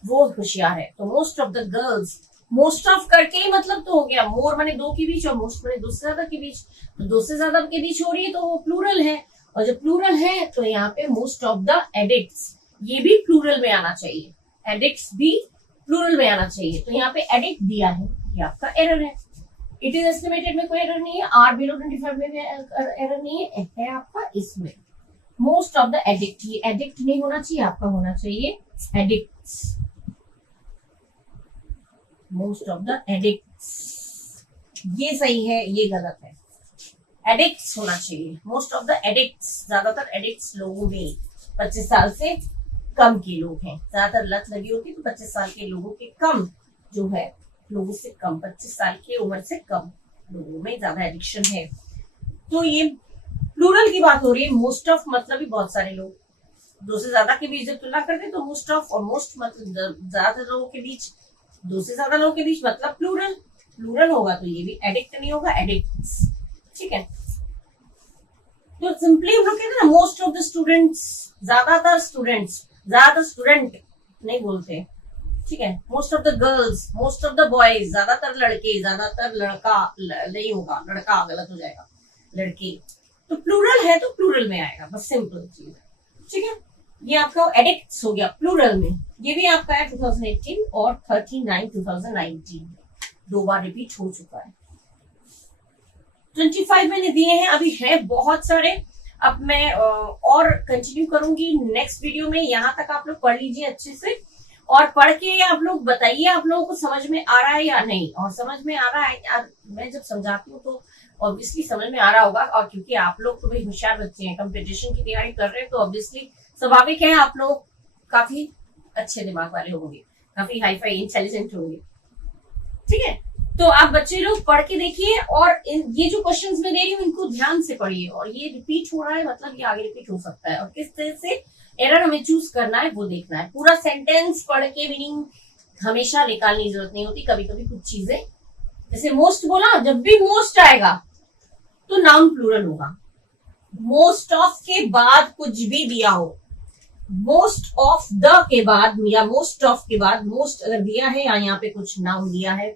वो होशियार है, तो most of the girls. Most of करके ही मतलब तो हो गया, मोर माने दो के बीच और मोस्ट माने दो से ज्यादा के बीच, तो दो से ज्यादा के बीच हो रही है तो वो प्लूरल है, और जब प्लूरल है तो यहाँ पे मोस्ट ऑफ द एडिक्ट्स, ये भी प्लूरल में आना चाहिए, एडिक्ट्स भी प्लूरल में आना चाहिए। तो यहाँ पे एडिक्ट दिया है, ये आपका एरर है। इट इज एस्टिमेटेड में कोई एरर नहीं है, आर बिलो 25 में एरर नहीं है आपका इसमें। मोस्ट ऑफ द एडिक्ट, ये एडिक्ट नहीं होना चाहिए, आपका होना चाहिए addicts, most of the addicts, ये सही है, ये गलत है, एडिक्ट्स होना चाहिए, मोस्ट ऑफ द एडिक्ट्स। ज्यादातर एडिक्ट्स लोगों में 25 साल से कम के लोग हैं, ज्यादातर लत लगी होती है तो 25 साल के लोगों के कम जो है, लोगों से कम, 25 साल की उम्र से कम लोगों में ज्यादा एडिक्शन है। तो ये प्लूरल की बात हो रही है, मोस्ट ऑफ मतलब भी बहुत सारे लोग, दो से ज्यादा के बीच जब तुलना करते हैं तो मोस्ट ऑफ, और मोस्ट मतलब ज्यादा लोगों के बीच, दो से ज्यादा लोगों के बीच मतलब प्लूरल, प्लूरल होगा तो ये भी एडिक्ट नहीं होगा, एडिक्ट्स, ठीक है। तो सिंपली हम लोग कहते हैं ना, मोस्ट ऑफ द स्टूडेंट्स, ज्यादातर स्टूडेंट्स, ज्यादातर स्टूडेंट नहीं बोलते, ठीक है। Most of the girls, most of the boys, ज्यादातर लड़के, ज्यादातर लड़का नहीं होगा, लड़का गलत हो जाएगा, लड़की। तो प्लूरल है तो प्लूरल में आएगा, बस सिंपल चीज है, ठीक है। ये आपका एडिक्ट्स हो गया प्लूरल में। ये भी आपका है 2018 और 39 2019, दो बार रिपीट हो चुका है। 25 मैंने दिए हैं, अभी है बहुत सारे। अब मैं और कंटिन्यू करूंगी नेक्स्ट वीडियो में। यहाँ तक आप लोग पढ़ लीजिए अच्छे से, और पढ़ के आप लोग बताइए आप लोगों को समझ में आ रहा है या नहीं। और समझ में आ रहा है, मैं जब समझाती हूँ तो ऑब्वियसली समझ में आ रहा होगा, और क्योंकि आप लोग तो भाई होशियार बच्चे हैं, कंपटीशन की तैयारी कर रहे हैं, तो ऑब्वियसली स्वाभाविक है आप लोग काफी अच्छे दिमाग वाले होंगे, काफी हाई फाई इंटेलिजेंट होंगे, ठीक है। तो आप बच्चे लोग पढ़ के देखिए, और ये जो क्वेश्चंस मैं दे रही हूँ इनको ध्यान से पढ़िए। और ये रिपीट हो रहा है मतलब ये आगे रिपीट हो सकता है, और किस तरह से एरर हमें चूज करना है वो देखना है। पूरा सेंटेंस पढ़ के मीनिंग हमेशा निकालने की जरूरत नहीं होती, कभी कभी कुछ चीजें, जैसे मोस्ट बोला, जब भी मोस्ट आएगा तो नाउन प्लूरल होगा। मोस्ट ऑफ के बाद कुछ भी दिया हो, मोस्ट ऑफ द के बाद या मोस्ट ऑफ के बाद मोस्ट अगर दिया है, या यहाँ पे कुछ नाउन दिया है,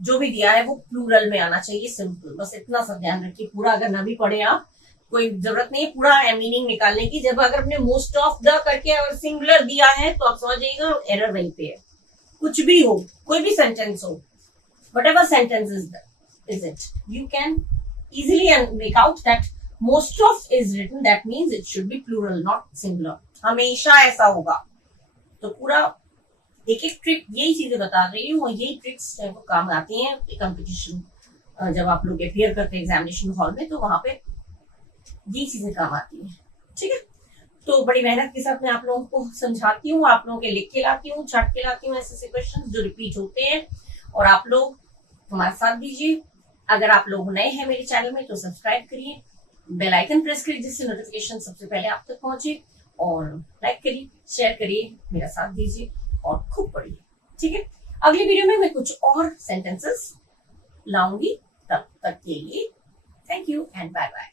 जो भी दिया है वो प्लूरल में आना चाहिए, सिंपल। बस इतना सा ध्यान रखिए। पूरा अगर ना भी पढ़े आप, कोई जरूरत नहीं है पूरा मीनिंग निकालने की। जब अगर अपने मोस्ट ऑफ द करके अगर सिंगुलर दिया है तो आप समझ जाइएगा एरर वहीं पे है। कुछ भी हो, कोई भी सेंटेंस हो, whatever sentence is it, you can easily make out that most of is written, that means it should be plural not singular, हमेशा ऐसा होगा। तो पूरा एक एक ट्रिक यही चीजें बता रही हूँ, और यही ट्रिक्स वो काम आती हैं कंपटीशन जब आप लोग अपियर करते हैं एग्जामिनेशन हॉल में, तो वहां पे यही चीजें काम आती हैं, ठीक है। तो बड़ी मेहनत के साथ मैं आप लोगों को समझाती हूँ, आप लोगों के लिख के लाती हूँ, छाट के लाती हूँ ऐसे क्वेश्चन जो रिपीट होते हैं, और आप लोग हमारे साथ दीजिए। अगर आप लोग नए हैं मेरे चैनल में तो सब्सक्राइब करिए, बेल आइकन प्रेस करिए जिससे नोटिफिकेशन सबसे पहले आप तक पहुंचे, और लाइक करिए, शेयर करिए, मेरा साथ दीजिए और खूब पढ़िए, ठीक है। अगली वीडियो में मैं कुछ और सेंटेंसेस लाऊंगी, तब तक के लिए thank you and bye bye.